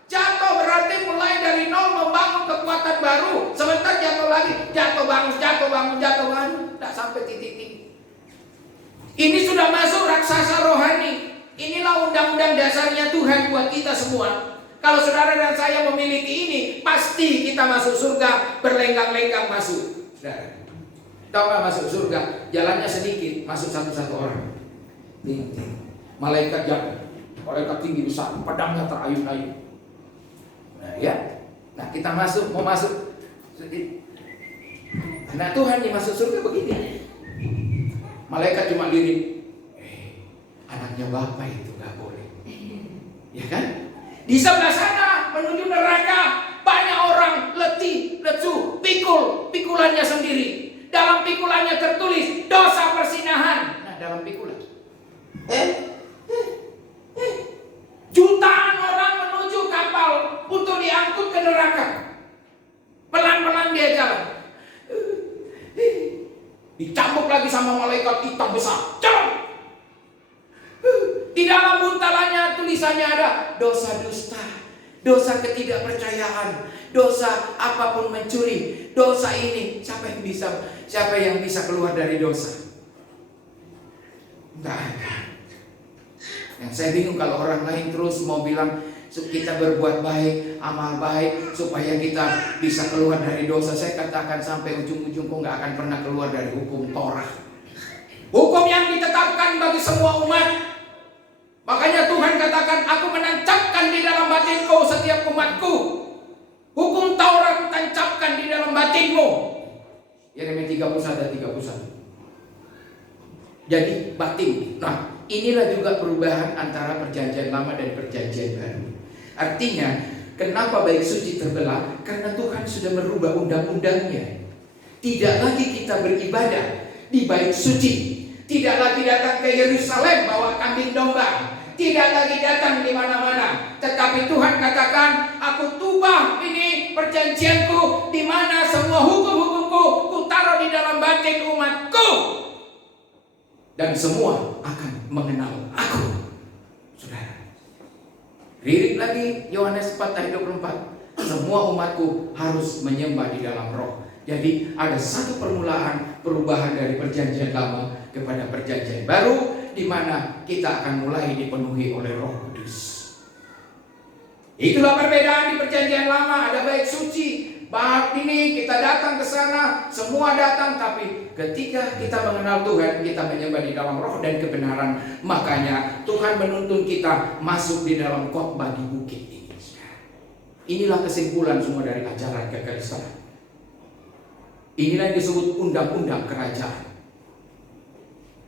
jatuh berarti mulai dari nol membangun kekuatan baru. Sebentar jatuh lagi, jatuh bangun, tidak sampai titik. Ini sudah masuk raksasa rohani. Inilah undang-undang dasarnya Tuhan buat kita semua. Kalau saudara dan saya memiliki ini, pasti kita masuk surga, berlenggang-lenggang masuk. Saudara, tahu nggak masuk surga? Jalannya sedikit, masuk satu-satu orang. Ting-ting. Malaikat jaga, malaikat tinggi besar, pedangnya terayun-ayun. Nah ya, nah kita masuk, mau masuk. Nah Tuhan yang masuk surga begini. Malaikat cuma lirik, anaknya Bapak itu gak boleh. Ya kan? Di sebelah sana menuju neraka, banyak orang letih, lesu, pikulannya sendiri. Dalam pikulannya tertulis dosa persinahan. Nah dalam pikulan jutaan orang menuju kapal untuk diangkut ke neraka. Pelan-pelan dia jalan. Dicambuk lagi sama malaikat hitam besar. Jalan. Di dalam buntalannya tulisannya ada dosa dusta, dosa ketidakpercayaan, dosa apapun mencuri, dosa ini. Siapa yang bisa keluar dari dosa? Tidak ada. Yang saya bingung kalau orang lain terus mau bilang kita berbuat baik, amal baik supaya kita bisa keluar dari dosa. Saya katakan sampai ujung-ujung kok nggak akan pernah keluar dari hukum Torah. Hukum yang ditetapkan bagi semua umat. Makanya Tuhan katakan, aku menancapkan di dalam batinku setiap umatku. Hukum Taurat tancapkan di dalam batinmu. Yeremia 31 dan 31. Jadi batin. Nah, inilah juga perubahan antara perjanjian lama dan perjanjian baru. Artinya, kenapa bait suci terbelah? Karena Tuhan sudah merubah undang-undangnya. Tidak lagi kita beribadah di bait suci. Tidak lagi datang ke Yerusalem bawa kambing domba. Tidak lagi datang di mana-mana. Tetapi Tuhan katakan, aku tubah ini perjanjianku, di mana semua hukum-hukumku kutaruh di dalam batin umatku. Dan semua akan mengenal aku. Saudara, lirik lagi Yohanes 4 ayat 24. Semua umatku harus menyembah di dalam roh. Jadi ada satu permulaan perubahan dari perjanjian lama kepada perjanjian baru, di mana kita akan mulai dipenuhi oleh Roh Kudus. Itulah perbedaan di perjanjian lama. Ada bait suci, bab ini kita datang ke sana, semua datang, tapi ketika kita mengenal Tuhan, kita menyembah di dalam roh dan kebenaran. Makanya Tuhan menuntun kita masuk di dalam khotbah di bukit ini. Inilah kesimpulan semua dari ajaran kekaisaran. Inilah yang disebut undang-undang kerajaan.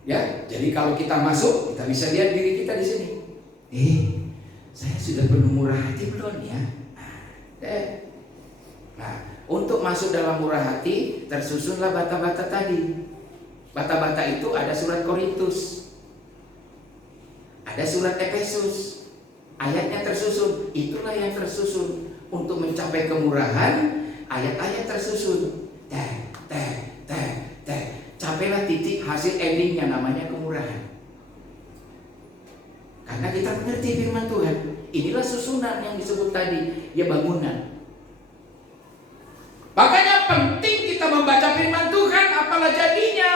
Ya, jadi kalau kita masuk, kita bisa lihat diri kita di sini. Saya sudah penuh murah hati belum ya? Nah, untuk masuk dalam murah hati, tersusunlah bata-bata tadi. Bata-bata itu ada surat Korintus, ada surat Efesus, ayatnya tersusun. Itulah yang tersusun untuk mencapai kemurahan. Ayat-ayat tersusun. Capailah titik hasil endingnya, namanya kemurahan. Karena kita mengerti firman Tuhan. Inilah susunan yang disebut tadi, ya bangunan. Makanya penting kita membaca firman Tuhan, apalah jadinya.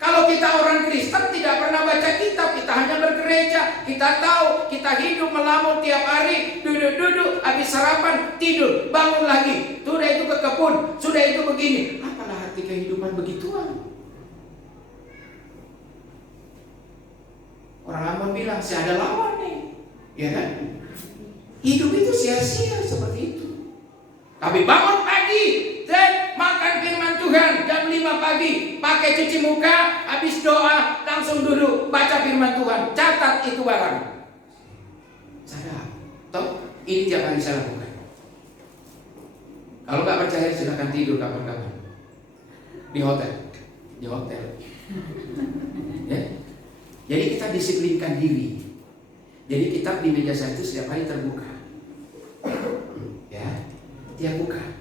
Kalau kita orang Kristen tidak pernah baca kitab, kita hanya bergereja, kita tahu, kita hidup melamun tiap hari, duduk-duduk, habis sarapan, tidur, bangun lagi, sudah itu ke kebun, sudah itu begini. Apalah arti kehidupan begituan? Orang Ambon bilang, saya ada lawan nih, ya kan? Hidup itu sia-sia seperti itu. Tapi bangun pagi, makan firman Tuhan jam 5 pagi, pakai cuci muka, habis doa, langsung duduk, baca firman Tuhan, catat itu barang. Sadar, toh ini tiap hari saya lakukan. Kalau nggak percaya silakan tidur kapan-kapan di hotel, ya. Jadi kita disiplinkan diri. Jadi kitab di meja saya itu setiap hari terbuka, ya, tiap buka.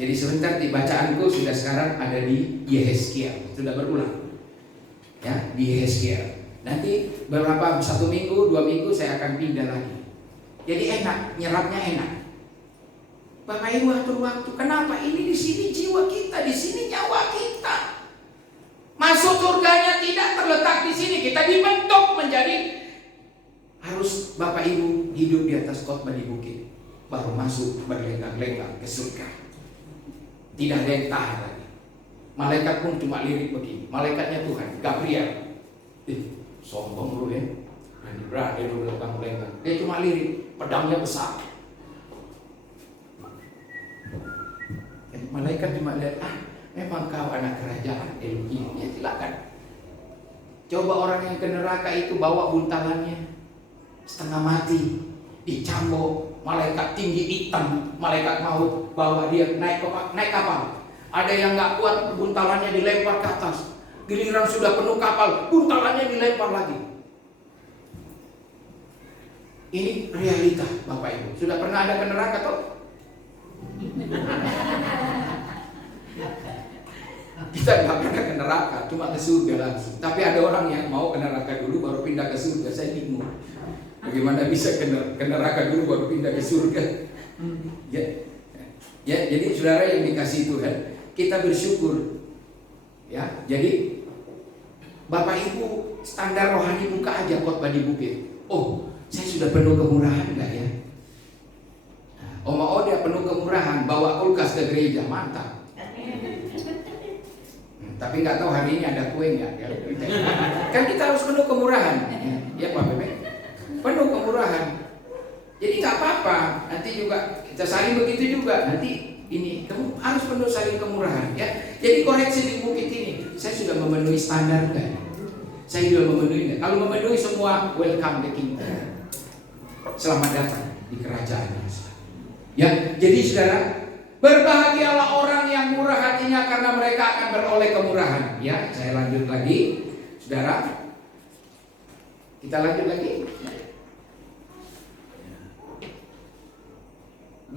Jadi sebentar di bacaanku sudah sekarang ada di Yehezkiel, sudah berulang, ya, di Yehezkiel. Nanti beberapa 1 minggu, 2 minggu saya akan pindah lagi. Jadi enak, nyerapnya enak. Bapak Ibu atur waktu. Kenapa? Ini di sini jiwa kita, di sini nyawa kita. Masuk surganya tidak terletak di sini. Kita dibentuk menjadi Terus Bapak Ibu hidup di atas khotbah di bukit, baru masuk berlenggang-lenggang ke surga. Tidak ada yang tahan lagi. Malaikat pun cuma lirik begini. Malaikatnya Tuhan, Gabriel. Sombong lu ya. Berani lu berlenggang-lenggang. Dia cuma lirik, pedangnya besar. Malaikat cuma lihat, memang kau anak kerajaan Elohim, ya silakan. Coba orang yang ke neraka itu bawa buntalannya, setengah mati, dicambuk, malaikat tinggi hitam, malaikat maut bawa dia naik kapal. Ada yang nggak kuat, buntalannya dilempar ke atas. Giliran sudah penuh kapal, buntalannya dilempar lagi. Ini realita, Bapak Ibu. Sudah pernah ada ke neraka toh? Kita nggak pernah ke neraka, cuma ke surga langsung. Tapi ada orang yang mau ke neraka dulu baru pindah ke surga. Saya bingung. Bagaimana bisa ke neraka dulu baru pindah ke surga? Ya, jadi saudara yang dikasih Tuhan, kita bersyukur. Ya, jadi Bapak Ibu standar rohani buka aja khotbah di bukit. Oh, saya sudah penuh kemurahan enggak ya? Oma Oda penuh kemurahan, bawa kulkas ke gereja, mantap. Tapi nggak tahu hari ini ada kue nggak? Kan kita harus penuh kemurahan, ya Pak Bebe. Penuh kemurahan. Jadi nggak apa-apa. Nanti juga kita saling begitu juga. Nanti ini kamu harus penuh saling kemurahan, ya. Jadi koreksi di bukit ini, saya sudah memenuhi standar nggak? Saya sudah memenuhi nggak? Kalau memenuhi semua, welcome the kingdom. Selamat datang di kerajaan. Ya, jadi saudara, berbahagialah orang yang murah hatinya karena mereka akan beroleh kemurahan. Ya, saya lanjut lagi, saudara. Kita lanjut lagi.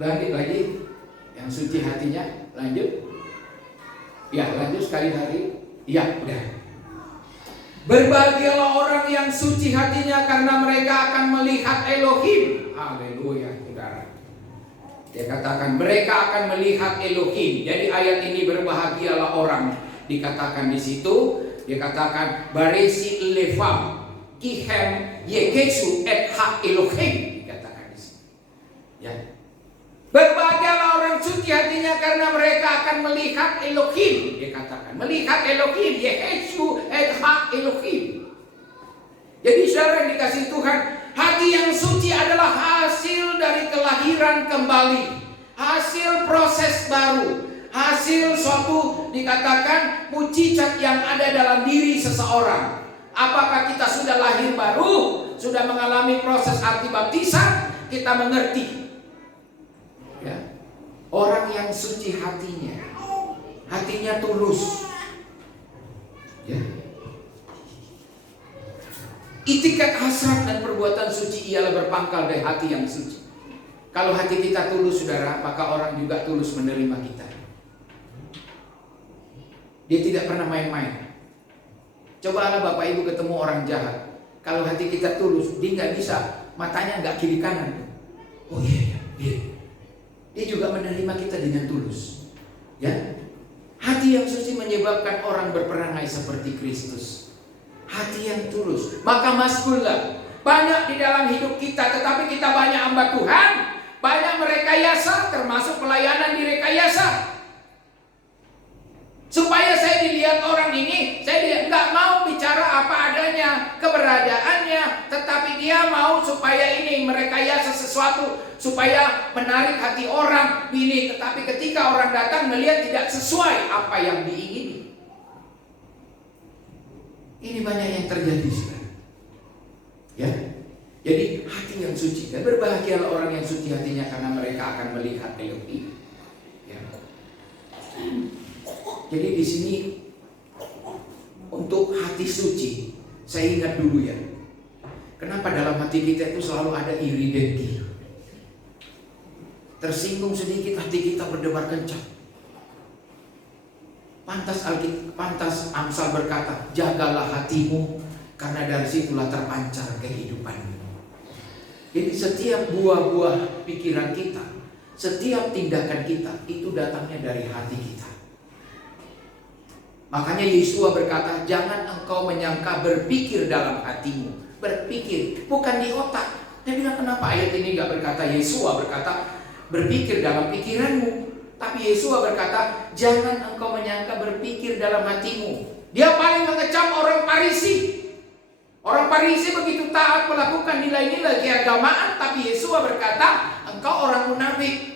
Lanjut lagi, yang suci hatinya, lanjut. Ya, lanjut sekali lagi. Ya, udah. Berbahagialah orang yang suci hatinya karena mereka akan melihat Elohim. Haleluya, saudara. Dia katakan mereka akan melihat Elohim. Jadi ayat ini berbahagialah orang. Dikatakan di situ, dia katakan baresi levam kihem yekesu et ha Elohim. Dikatakan di sini. Ya. Berbahagialah orang suci hatinya karena mereka akan melihat Elohim. Dia katakan melihat Elohim yekesu et ha Elohim. Jadi saudara yang dikasih Tuhan, hati yang suci adalah hasil dari kelahiran kembali, hasil proses baru, hasil suatu dikatakan mujizat yang ada dalam diri seseorang. Apakah kita sudah lahir baru, sudah mengalami proses arti baptisan, kita mengerti. Ya. Orang yang suci hatinya tulus. Ya. Itikat hasrat dan perbuatan suci ialah berpangkal dari hati yang suci. Kalau hati kita tulus, saudara, maka orang juga tulus menerima kita. Dia tidak pernah main-main. Cobalah Bapak Ibu ketemu orang jahat. Kalau hati kita tulus, dia nggak bisa, matanya nggak kiri kanan. Oh iya. Dia juga menerima kita dengan tulus. Ya, hati yang suci menyebabkan orang berperangai seperti Kristus. Hati yang tulus, maka maskullah. Banyak di dalam hidup kita, tetapi kita banyak hamba Tuhan, banyak merekayasa, termasuk pelayanan direkayasa. Supaya saya dilihat orang ini, saya nggak mau bicara apa adanya keberadaannya, tetapi dia mau supaya ini merekayasa sesuatu supaya menarik hati orang ini. Tetapi ketika orang datang melihat tidak sesuai apa yang diingini. Ini banyak yang terjadi, saudara. Ya, jadi hati yang suci, dan berbahagialah orang yang suci hatinya karena mereka akan melihat Elohim. Ya. Jadi di sini untuk hati suci, saya ingat dulu ya. Kenapa dalam hati kita itu selalu ada iri dengki? Tersinggung sedikit hati kita berdebar kencang. Pantas Amsal berkata, jagalah hatimu karena dari situlah terpancar kehidupanmu. Jadi setiap buah-buah pikiran kita, setiap tindakan kita itu datangnya dari hati kita. Makanya Yesua berkata, jangan engkau menyangka berpikir dalam hatimu. Berpikir, bukan di otak. Dia bilang, kenapa ayat ini gak berkata, Yesua berkata berpikir dalam pikiranmu, tapi Yesua berkata, jangan engkau menyangka berpikir dalam hatimu. Dia paling mengecam orang Farisi. Orang Farisi begitu taat melakukan nilai-nilai keagamaan, tapi Yesua berkata, engkau orang munafik.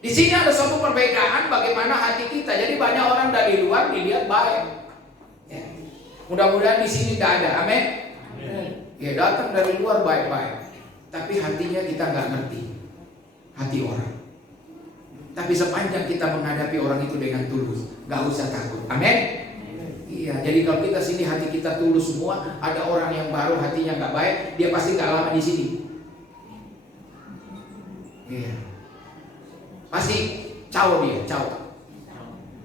Di sini ada suatu perbedaan bagaimana hati kita. Jadi banyak orang dari luar dilihat baik. Ya. Mudah-mudahan di sini tidak ada. Amin. Ya, datang dari luar baik-baik, tapi hatinya kita nggak ngerti hati orang. Tapi sepanjang kita menghadapi orang itu dengan tulus, nggak usah takut. Amin. Iya. Jadi kalau kita sini hati kita tulus semua, ada orang yang baru hatinya nggak baik, dia pasti nggak lama di sini. Iya. Pasti caw dia,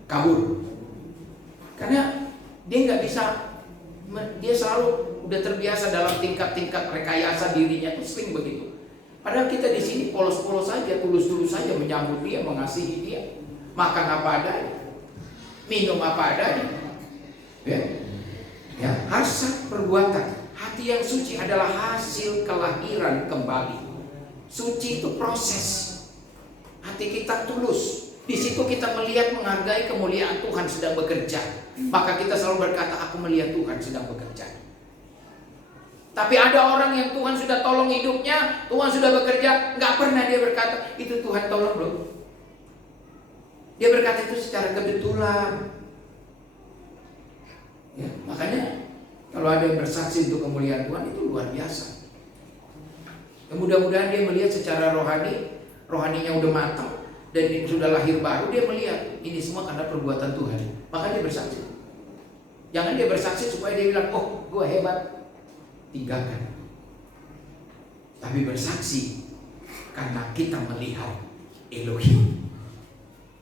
kabur. Karena dia nggak bisa. Dia selalu udah terbiasa dalam tingkat-tingkat rekayasa dirinya, itu sering begitu. Padahal kita di sini polos-polos saja, tulus-tulus saja menyambut dia, mengasihi dia, makan apa adanya, minum apa adanya. Ya, hasrat perbuatan. Hati yang suci adalah hasil kelahiran kembali. Suci itu proses. Hati kita tulus. Di situ kita melihat, menghargai kemuliaan Tuhan sedang bekerja. Maka kita selalu berkata, aku melihat Tuhan sedang bekerja. Tapi ada orang yang Tuhan sudah tolong hidupnya, Tuhan sudah bekerja, nggak pernah dia berkata, itu Tuhan tolong loh. Dia berkata itu secara kebetulan. Ya, makanya kalau ada yang bersaksi untuk kemuliaan Tuhan, itu luar biasa. Mudah-mudahan dia melihat secara rohani, rohaninya udah matang, dan sudah lahir baru, dia melihat ini semua karena perbuatan Tuhan. Maka dia bersaksi. Jangan dia bersaksi supaya dia bilang, oh gue hebat. Tinggalkan. Tapi bersaksi karena kita melihat Elohim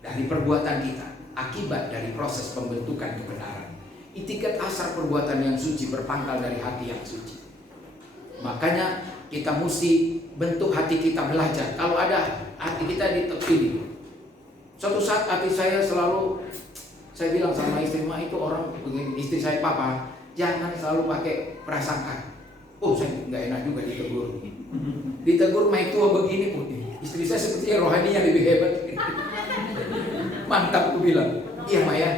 dari perbuatan kita, akibat dari proses pembentukan kebenaran. Itikat asar perbuatan yang suci berpangkal dari hati yang suci. Makanya kita mesti bentuk hati kita belajar. Kalau ada hati kita ditekuni. Suatu saat hati saya selalu, saya bilang sama istri, Ma itu orang, istri saya papa, jangan selalu pakai prasangka. Oh saya nggak enak juga ditegur. Ditegur main tua begini pun. Istri saya sepertinya rohaninya lebih hebat. Mantap, aku bilang. Iya Maya.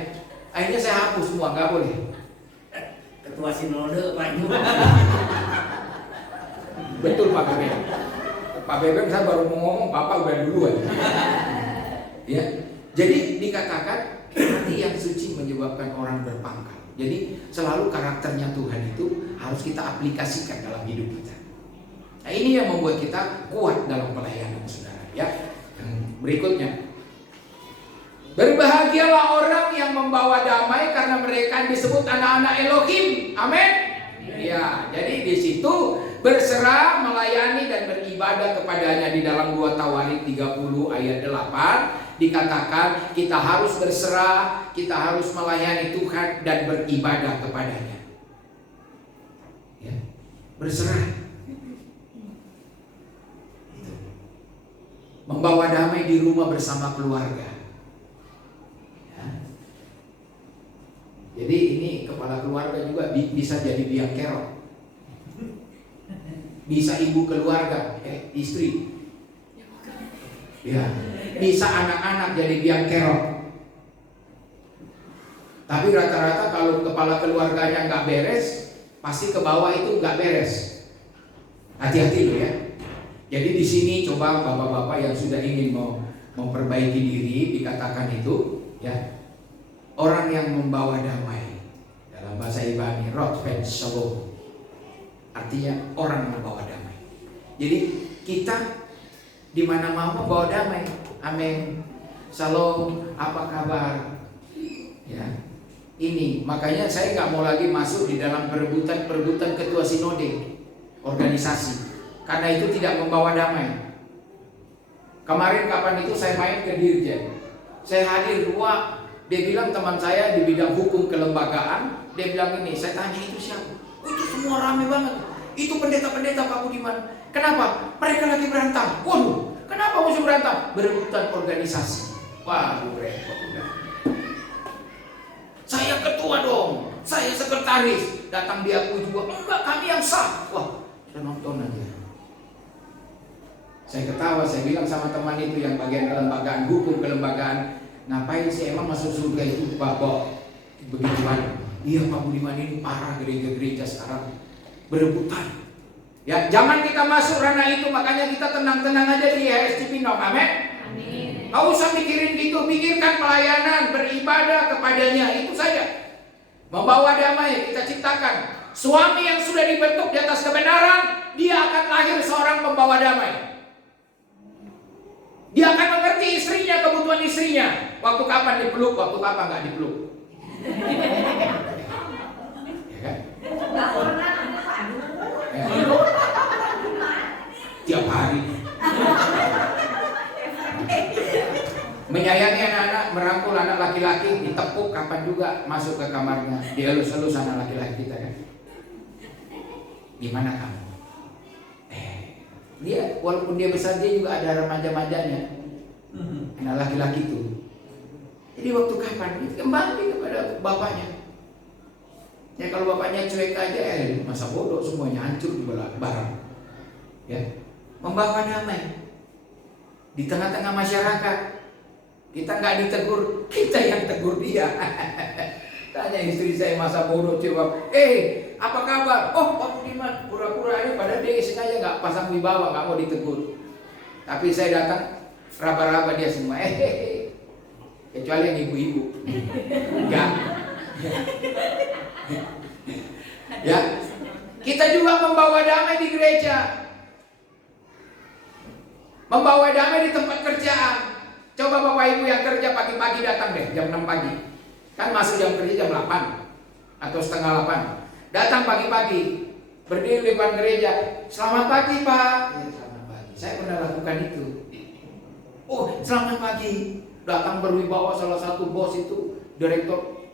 Akhirnya saya hapus semua, nggak boleh. Ketua Sinode Pak Ibu. Betul Pak Bebek. Pak Bebek saya baru mau ngomong, Papa udah duluan. Ya. Jadi dikatakan hati yang suci menyebabkan orang berpangkal. Jadi selalu karakternya Tuhan itu harus kita aplikasikan dalam hidup kita. Nah ini yang membuat kita kuat dalam pelayanan, saudara. Ya. Berikutnya, berbahagialah orang yang membawa damai karena mereka disebut anak-anak Elohim. Amin. Ya, jadi di situ berserah, melayani dan beribadah kepadanya. Di dalam 2 Tawarik 30 ayat 8 dikatakan kita harus berserah, kita harus melayani Tuhan dan beribadah kepadanya. Ya, berserah. Membawa damai di rumah bersama keluarga. Ya. Jadi ini kepala keluarga juga bisa jadi biang kerok. Bisa ibu keluarga, istri. Ya, bisa anak-anak jadi biang kerok. Tapi rata-rata kalau kepala keluarganya nggak beres, pasti ke bawah itu nggak beres. Hati-hati loh ya. Jadi di sini coba bapak-bapak yang sudah ingin memperbaiki diri, dikatakan itu, ya, orang yang membawa damai. Dalam bahasa Ibrani, Rodven Shalom. Artinya orang membawa damai. Jadi kita di mana mau membawa damai. Amin. Shalom, apa kabar? Ya. Ini makanya saya nggak mau lagi masuk di dalam perebutan ketua sinode organisasi, karena itu tidak membawa damai. Kemarin kapan itu saya main ke Dirjen, saya hadir dua, dia bilang teman saya di bidang hukum kelembagaan, dia bilang ini, saya tanya itu siapa? Itu semua rame banget. Itu pendeta-pendeta Pak Budiman. Kenapa? Mereka lagi berantem. Waduh, kenapa mesti berantem? Berebutan organisasi. Waduh, repot udah. Saya ketua dong, saya sekretaris. Datang diakui juga, enggak, kami yang sah. Wah, saya nonton aja. Saya ketawa, saya bilang sama teman itu yang bagian kelembagaan hukum, kelembagaan, ngapain sih emang masuk surga itu Bapak begituan? Iya Pak Budiman, ini parah gereja-gereja sekarang berebutan. Ya, jangan kita masuk ranah itu, makanya kita tenang-tenang aja di HSC Pinong. Amin. Amin. Gak usah mikirin gitu, pikirkan pelayanan, beribadah kepadanya, itu saja. Membawa damai, kita ciptakan. Suami yang sudah dibentuk di atas kebenaran, dia akan lahir seorang pembawa damai. Dia akan mengerti istrinya, kebutuhan istrinya. Waktu kapan dipeluk, waktu kapan nggak dipeluk. Ya kan? Ya. Tiap hari. Menyayangi anak-anak, merangkul anak laki-laki, ditepuk kapan juga masuk ke kamarnya, dielus-elus anak laki-laki kita kan. Gimana kamu? Dia walaupun dia besar, dia juga ada remaja-majanya, anak laki-laki itu. Jadi waktu kapan? Kembali kepada bapaknya. Ya kalau bapaknya cuek aja, masa bodoh semuanya hancur di barang. Ya, membawa damai di tengah-tengah masyarakat. Kita nggak ditegur, kita yang tegur dia. Tanya istri saya masa bodoh, jawab, apa kabar? Oh Pak Budiman, pura-pura ini pada dia sengaja nggak pasang wibawa, nggak mau ditegur. Tapi saya datang, raba-raba dia semua, kecuali yang ibu-ibu, enggak. Ya, kita juga membawa damai di gereja, membawa damai di tempat kerjaan. Coba Bapak Ibu yang kerja pagi-pagi datang deh, jam 6 pagi. Kan masuk jam kerja jam 8 atau setengah 8. Datang pagi-pagi, berdiri di depan gereja. Selamat pagi Pak. Ya, selamat pagi. Saya pernah lakukan itu. Oh, selamat pagi. Datang berwibawa salah satu bos itu, direktur.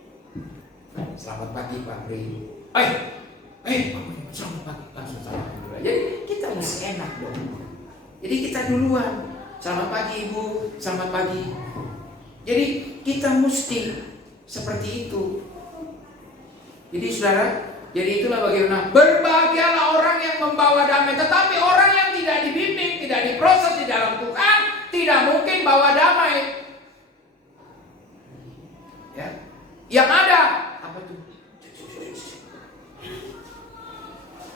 Selamat pagi Pak Bri. Selamat pagi. Langsung selamat dulu. Jadi kita mesti enak dong. Jadi kita duluan. Selamat pagi Ibu, selamat pagi. Jadi kita mesti seperti itu. Jadi saudara, jadi itulah bagaimana berbahagialah orang yang membawa damai. Tetapi orang yang tidak dibimbing, tidak diproses di dalam Tuhan, tidak mungkin bawa damai. Ya, yang ada apa tuh?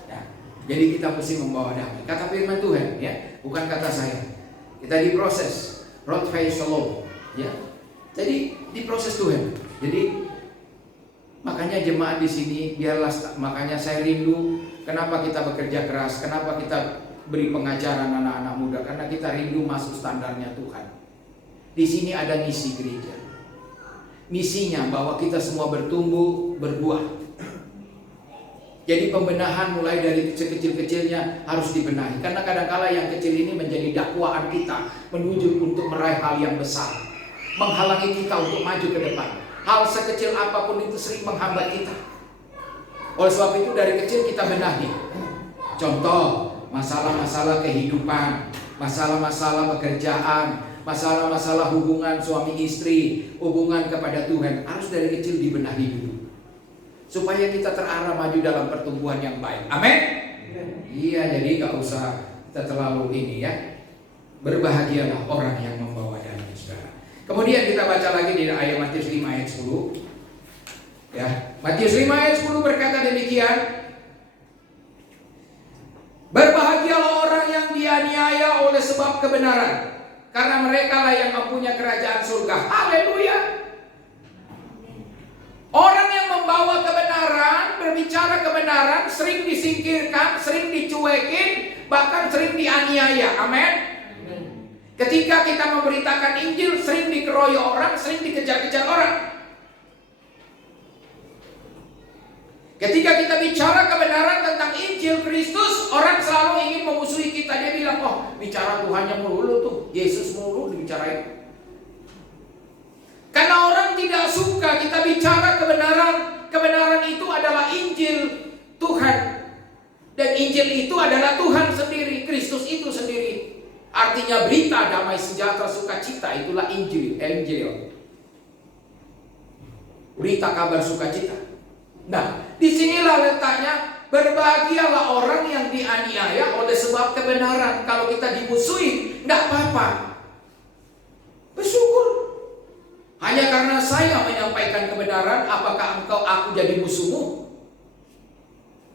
Ya, jadi kita mesti membawa damai. Kata firman Tuhan, ya, bukan kata saya. Kita diproses, Rod Faith Shalom, ya. Jadi diproses Tuhan. Jadi makanya jemaat di sini biarlah, makanya saya rindu. Kenapa kita bekerja keras? Kenapa kita beri pengajaran anak-anak muda? Karena kita rindu masuk standarnya Tuhan. Di sini ada misi gereja. Misinya bahwa kita semua bertumbuh, berbuah. Jadi pembenahan mulai dari kecil-kecilnya harus dibenahi. Karena kadang-kala yang kecil ini menjadi dakwaan kita menuju untuk meraih hal yang besar, menghalangi kita untuk maju ke depan. Hal sekecil apapun itu sering menghambat kita. Oleh sebab itu dari kecil kita benahi. Contoh, masalah-masalah kehidupan, masalah-masalah pekerjaan, masalah-masalah hubungan suami istri, hubungan kepada Tuhan harus dari kecil dibenahi dulu. Supaya kita terarah maju dalam pertumbuhan yang baik. Amin. Iya, jadi gak usah kita terlalu ini ya. Berbahagialah orang yang membawa damai, saudara. Kemudian kita baca lagi di ayat Matius 5 ayat 10. Ya, Matius 5 ayat 10 berkata demikian. Berbahagialah orang yang dianiaya oleh sebab kebenaran, karena mereka lah yang mempunyai kerajaan surga. Haleluya. Orang yang membawa kebenaran, berbicara kebenaran, sering disingkirkan, sering dicuekin, bahkan sering dianiaya. Amin. Ketika kita memberitakan Injil, sering dikeroyok orang, sering dikejar-kejar orang. Ketika kita bicara kebenaran tentang Injil Kristus, orang selalu ingin memusuhi kita. Dia bilang, oh bicara Tuhannya melulu tuh, Yesus melulu dibicarain. Karena orang tidak suka kita bicara kebenaran. Kebenaran itu adalah Injil Tuhan. Dan Injil itu adalah Tuhan sendiri, Kristus itu sendiri. Artinya berita damai sejahtera sukacita, itulah Injil. berita kabar sukacita. Nah, disinilah letaknya, berbahagialah orang yang dianiaya oleh sebab kebenaran. Kalau kita dimusuhi, tidak apa-apa, bersyukur. Hanya karena saya menyampaikan kebenaran, apakah aku jadi musuhmu?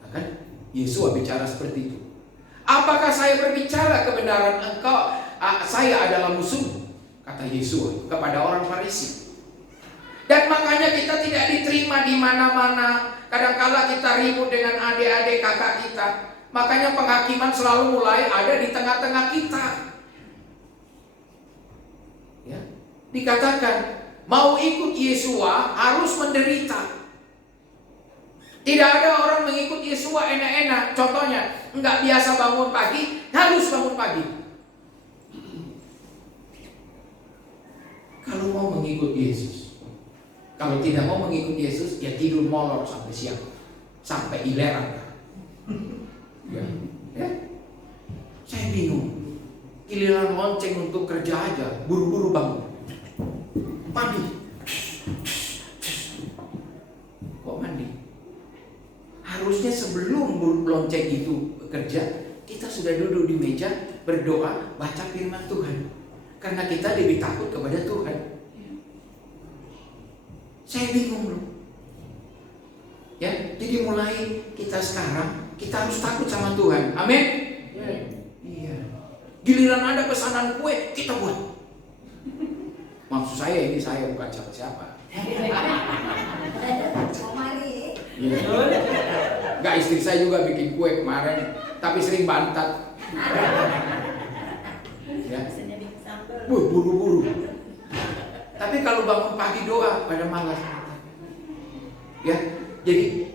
Nah, kan Yesus bicara seperti itu. Apakah saya berbicara kebenaran, saya adalah musuh? Kata Yesus kepada orang Farisi. Dan makanya kita tidak diterima di mana-mana. Kadang-kala kita ribut dengan adik-adik kakak kita. Makanya penghakiman selalu mulai ada di tengah-tengah kita. Ya. Dikatakan mau ikut Yesua harus menderita. Tidak ada orang mengikut Yesua enak-enak. Contohnya, enggak biasa bangun pagi, harus bangun pagi. Kalau mau mengikut Yesus, kalau tidak mau mengikut Yesus, ya tidur molor sampai siang, sampai ileran. Ya. Saya bingung. Giliran lonceng untuk kerja aja, buru-buru bangun. Mandi. Kok mandi? Harusnya sebelum lonceng itu bekerja, kita sudah duduk di meja, berdoa, baca firman Tuhan. Karena kita lebih takut kepada Tuhan. Saya bingung loh. Ya, jadi mulai kita sekarang, kita harus takut sama Tuhan. Amin. Iya. Giliran ada pesanan kue, kita buat. Maksud saya ini, saya bukan siapa-siapa. Enggak, istri saya juga bikin kue kemarin, tapi sering bantat. Ya. Buru-buru. Tapi kalau bangun pagi doa pada malas. Ya, jadi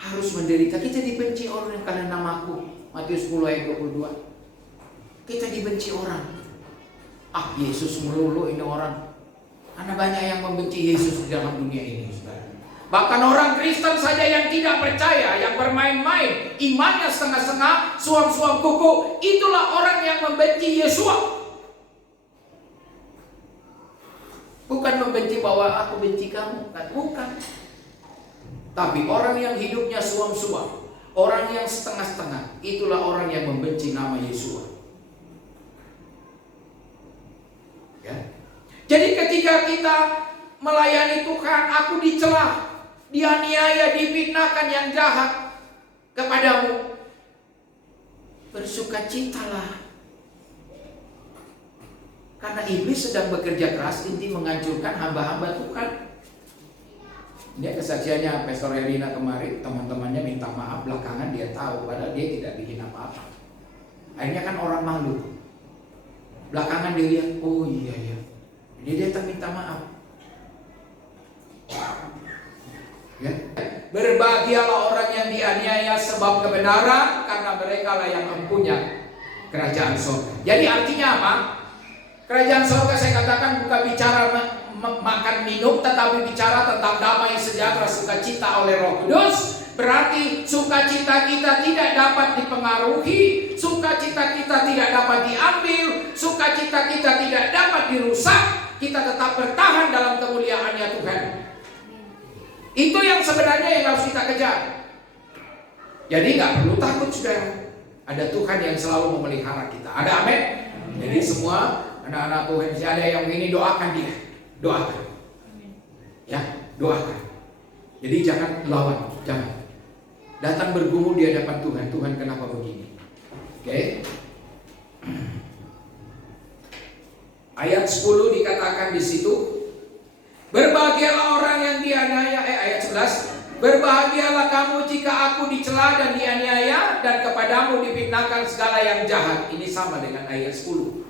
harus menderita. Kita dibenci orang yang karena namaku. Matius 10 ayat 22. Kita dibenci orang. Yesus melulu ini orang. Karena banyak yang membenci Yesus di dalam dunia ini, saudara. Bahkan orang Kristen saja yang tidak percaya, yang bermain-main, imannya setengah-setengah, suam-suam kuku, itulah orang yang membenci Yesus. Bukan membenci bahwa aku benci kamu, bukan. Tapi orang yang hidupnya suam-suam, orang yang setengah-setengah, itulah orang yang membenci nama Yesus. Ya. Jadi ketika kita melayani Tuhan, aku dicela, dianiaya, difitnahkan yang jahat kepadamu, bersukacitalah. Karena iblis sedang bekerja keras inti menghancurkan hamba-hamba Tuhan. Ini kesaksiannya Pastor Elina kemarin, teman-temannya minta maaf, belakangan dia tahu padahal dia tidak bikin apa-apa. Akhirnya kan orang malu. Belakangan dia lihat, oh iya. Dia datang minta maaf. Ya. Berbahagialah orang yang dianiaya sebab kebenaran, karena mereka lah yang mempunyai kerajaan surga. Jadi artinya apa? Kerajaan surga saya katakan bukan bicara makan minum, tetapi bicara tentang damai sejahtera sukacita oleh Roh Kudus. Berarti sukacita kita tidak dapat dipengaruhi, sukacita kita tidak dapat diambil, sukacita kita tidak dapat dirusak. Kita tetap bertahan dalam kemuliaannya Tuhan. Itu yang sebenarnya yang harus kita kejar. Jadi nggak perlu takut, saudara. Ada Tuhan yang selalu memelihara kita. Ada amin. Jadi semua anak-anak Tuhan, ada yang ini, doakan dia, doakan. Ya, doakan. Jadi jangan lawan, jangan. Datang bergumul di hadapan Tuhan. Tuhan, kenapa begini? Oke. Ayat 10 dikatakan di situ, berbahagialah orang yang dianiaya. Ayat 11, berbahagialah kamu jika aku dicela dan dianiaya, dan kepadamu difitnahkan segala yang jahat. Ini sama dengan ayat 10.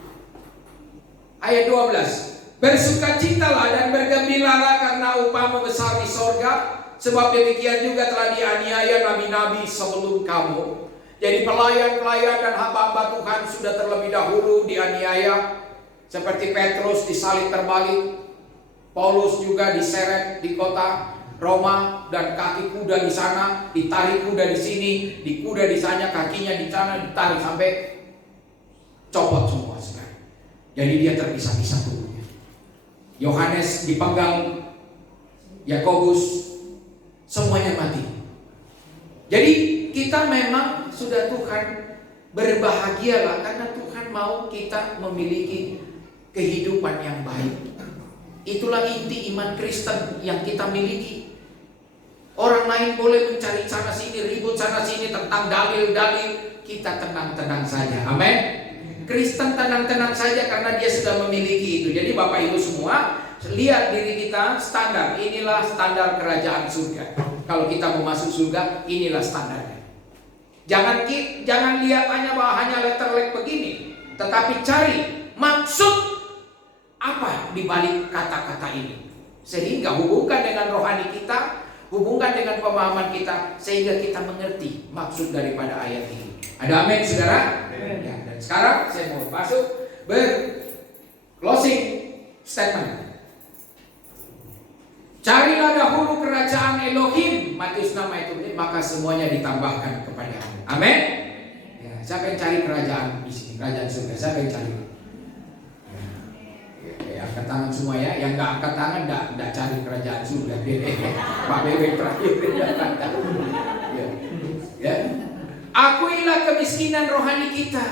Ayat 12, bersukacitalah dan bergembiralah karena upahmu besar di sorga, sebab demikian juga telah dianiaya nabi-nabi sebelum kamu. Jadi pelayan-pelayan dan hamba-hamba Tuhan sudah terlebih dahulu dianiaya. Seperti Petrus disalib terbalik, Paulus juga diseret di kota Roma dan kaki kuda di sana, ditarik kuda di sini, di kuda di sana, kakinya di sana ditarik sampai copot semua sekarang. Jadi dia terpisah-pisah tubuhnya. Yohanes dipenggal Yakobus, semuanya mati. Jadi kita memang sudah Tuhan berbahagialah karena Tuhan mau kita memiliki kehidupan yang baik. Itulah inti iman Kristen yang kita miliki. Orang lain boleh mencari sana sini, ribut sana sini tentang dalil-dalil, kita tenang-tenang saja. Amin. Kristen tenang-tenang saja karena dia sudah memiliki itu. Jadi Bapak Ibu semua, lihat diri kita standar. Inilah standar kerajaan surga. Kalau kita mau masuk surga, inilah standarnya. Jangan lihat hanya letterlek begini, tetapi cari maksud apa di balik kata-kata ini, sehingga hubungkan dengan rohani kita, hubungkan dengan pemahaman kita, sehingga kita mengerti maksud daripada ayat ini. Ada amin, saudara? Ya, dan sekarang saya mau masuk closing statement. Carilah dahulu kerajaan Elohim, Matius 6 ayat 7, maka semuanya ditambahkan kepadamu. Amin. Ya, siapa yang cari kerajaan di sini? Kerajaan surga. Siapa yang cari? Angkat tangan semua ya. Yang nggak angkat tangan nggak cari kerajaan surga. Pak Bebek terakhir. Ya. Akuilah kemiskinan rohani kita.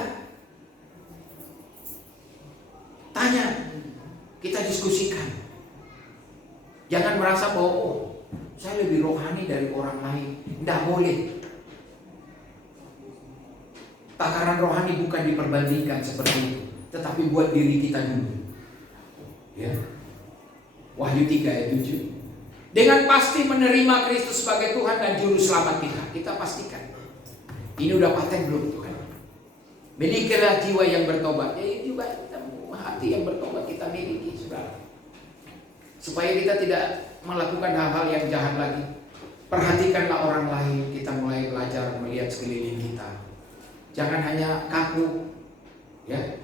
Tanya, kita diskusikan. Jangan merasa bahwa saya lebih rohani dari orang lain. Tidak boleh. Takaran rohani bukan diperbandingkan seperti itu, tetapi buat diri kita dulu. Ya. Wahyu 3 ayat 7. Dengan pasti menerima Kristus sebagai Tuhan dan Juru Selamat kita. Kita pastikan. Ini udah paten belum Tuhan? Milikilah jiwa yang bertobat. Ya juga hati yang bertobat kita miliki, saudara. Supaya kita tidak melakukan hal-hal yang jahat lagi. Perhatikanlah orang lain. Kita mulai belajar melihat sekeliling kita. Jangan hanya kaku, ya.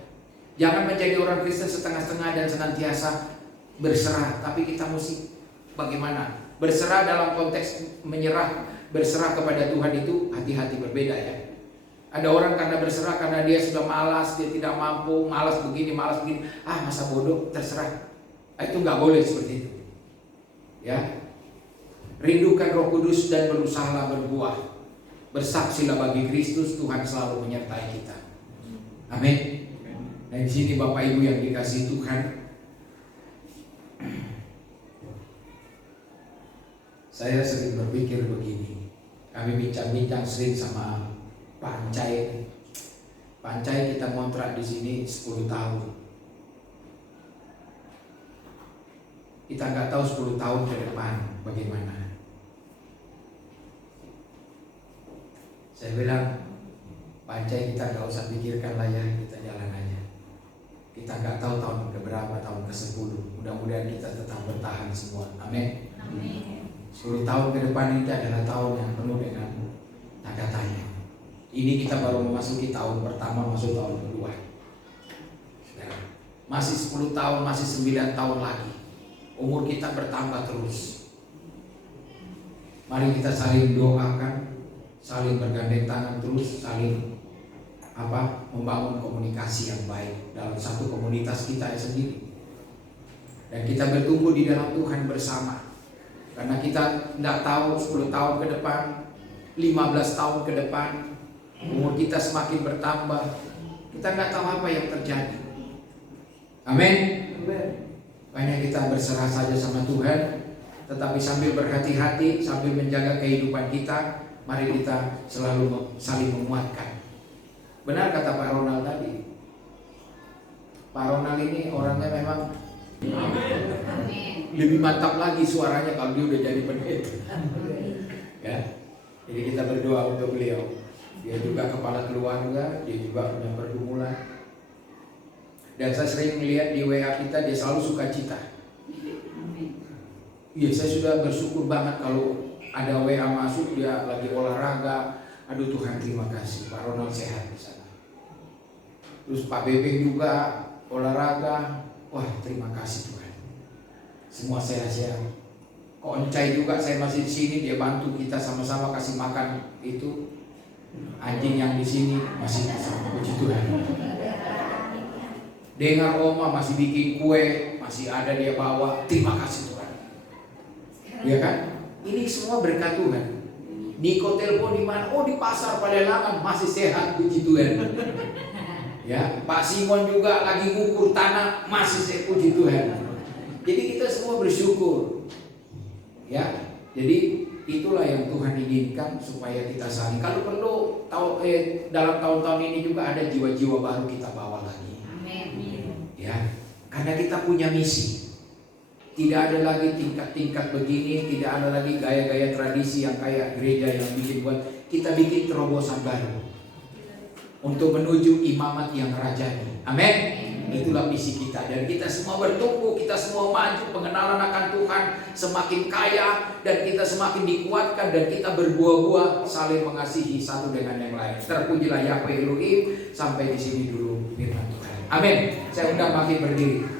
Jangan menjadi orang Kristen setengah-setengah dan senantiasa berserah. Tapi kita mesti bagaimana? Berserah dalam konteks menyerah. Berserah kepada Tuhan itu hati-hati berbeda ya. Ada orang karena berserah karena dia sudah malas, dia tidak mampu, malas begini, masa bodoh, terserah. Itu nggak boleh seperti itu. Ya. Rindukan Roh Kudus dan berusahalah berbuah. Bersaksilah bagi Kristus, Tuhan selalu menyertai kita. Amin. Nah di sini Bapak Ibu yang dikasihi Tuhan, saya sering berpikir begini. Kami bincang-bincang sering sama Pak Ancai. Pak Ancai kita ngontrak di sini 10 tahun. Kita nggak tahu 10 tahun ke depan bagaimana. Saya bilang, Pak Ancai kita nggak usah pikirkan lah ya, kita jalan aja. Kita nggak tahu tahun keberapa, tahun ke-10. Mudah-mudahan kita tetap bertahan semua. Amin. 10 tahun ke depan ini adalah tahun yang penuh dengan tanda tanya. Ini kita baru memasuki tahun pertama, masuk tahun kedua. Masih 10 tahun, masih 9 tahun lagi. Umur kita bertambah terus. Mari kita saling doakan, saling bergandeng tangan terus, saling membangun komunikasi yang baik dalam satu komunitas kita sendiri. Dan kita bertumbuh di dalam Tuhan bersama. Karena kita tidak tahu 10 tahun ke depan, 15 tahun ke depan, umur kita semakin bertambah. Kita nggak tahu apa yang terjadi. Amin. Makanya kita berserah saja sama Tuhan, tetapi sambil berhati-hati, sambil menjaga kehidupan kita, mari kita selalu saling menguatkan. Benar kata Pak Ronald tadi. Pak Ronald ini orangnya memang lebih mantap lagi suaranya kalau dia udah jadi pendeta. Ya, jadi kita berdoa untuk beliau. Dia juga kepala keluarga, dia juga punya pergumulan. Dan saya sering melihat di WA kita dia selalu sukacita. Iya, saya sudah bersyukur banget kalau ada WA masuk dia lagi olahraga. Aduh Tuhan terima kasih, Pak Ronald sehat di sana. Terus Pak Bebek juga olahraga. Wah terima kasih Tuhan. Semua sehat-sehat. Kok Encai juga saya masih di sini, dia bantu kita sama-sama kasih makan itu anjing yang di sini masih bersama. Puji Tuhan. Dengar Oma masih bikin kue, masih ada dia bawa. Terima kasih Tuhan. Ya kan? Ini semua berkat Tuhan. Niko telepon di mana? Oh, di pasar Palelangan, masih sehat, puji Tuhan. Ya, Pak Simon juga lagi ngukur tanah, masih sehat, puji Tuhan. Jadi kita semua bersyukur. Ya, jadi itulah yang Tuhan inginkan supaya kita saling. Kalau perlu dalam tahun-tahun ini juga ada jiwa-jiwa baru kita bawa lagi. Amin. Ya, karena kita punya misi. Tidak ada lagi tingkat-tingkat begini, tidak ada lagi gaya-gaya tradisi yang kayak gereja yang bikin buat. Kita bikin terobosan baru untuk menuju imamat yang rajani. Amin. Itulah misi kita, dan kita semua bertumbuh, kita semua maju, pengenalan akan Tuhan semakin kaya, dan kita semakin dikuatkan, dan kita berbuah-buah saling mengasihi satu dengan yang lain. Terpujilah Yahweh Elohim. Sampai di sini dulu firman Tuhan. Amin. Saya undang makin berdiri.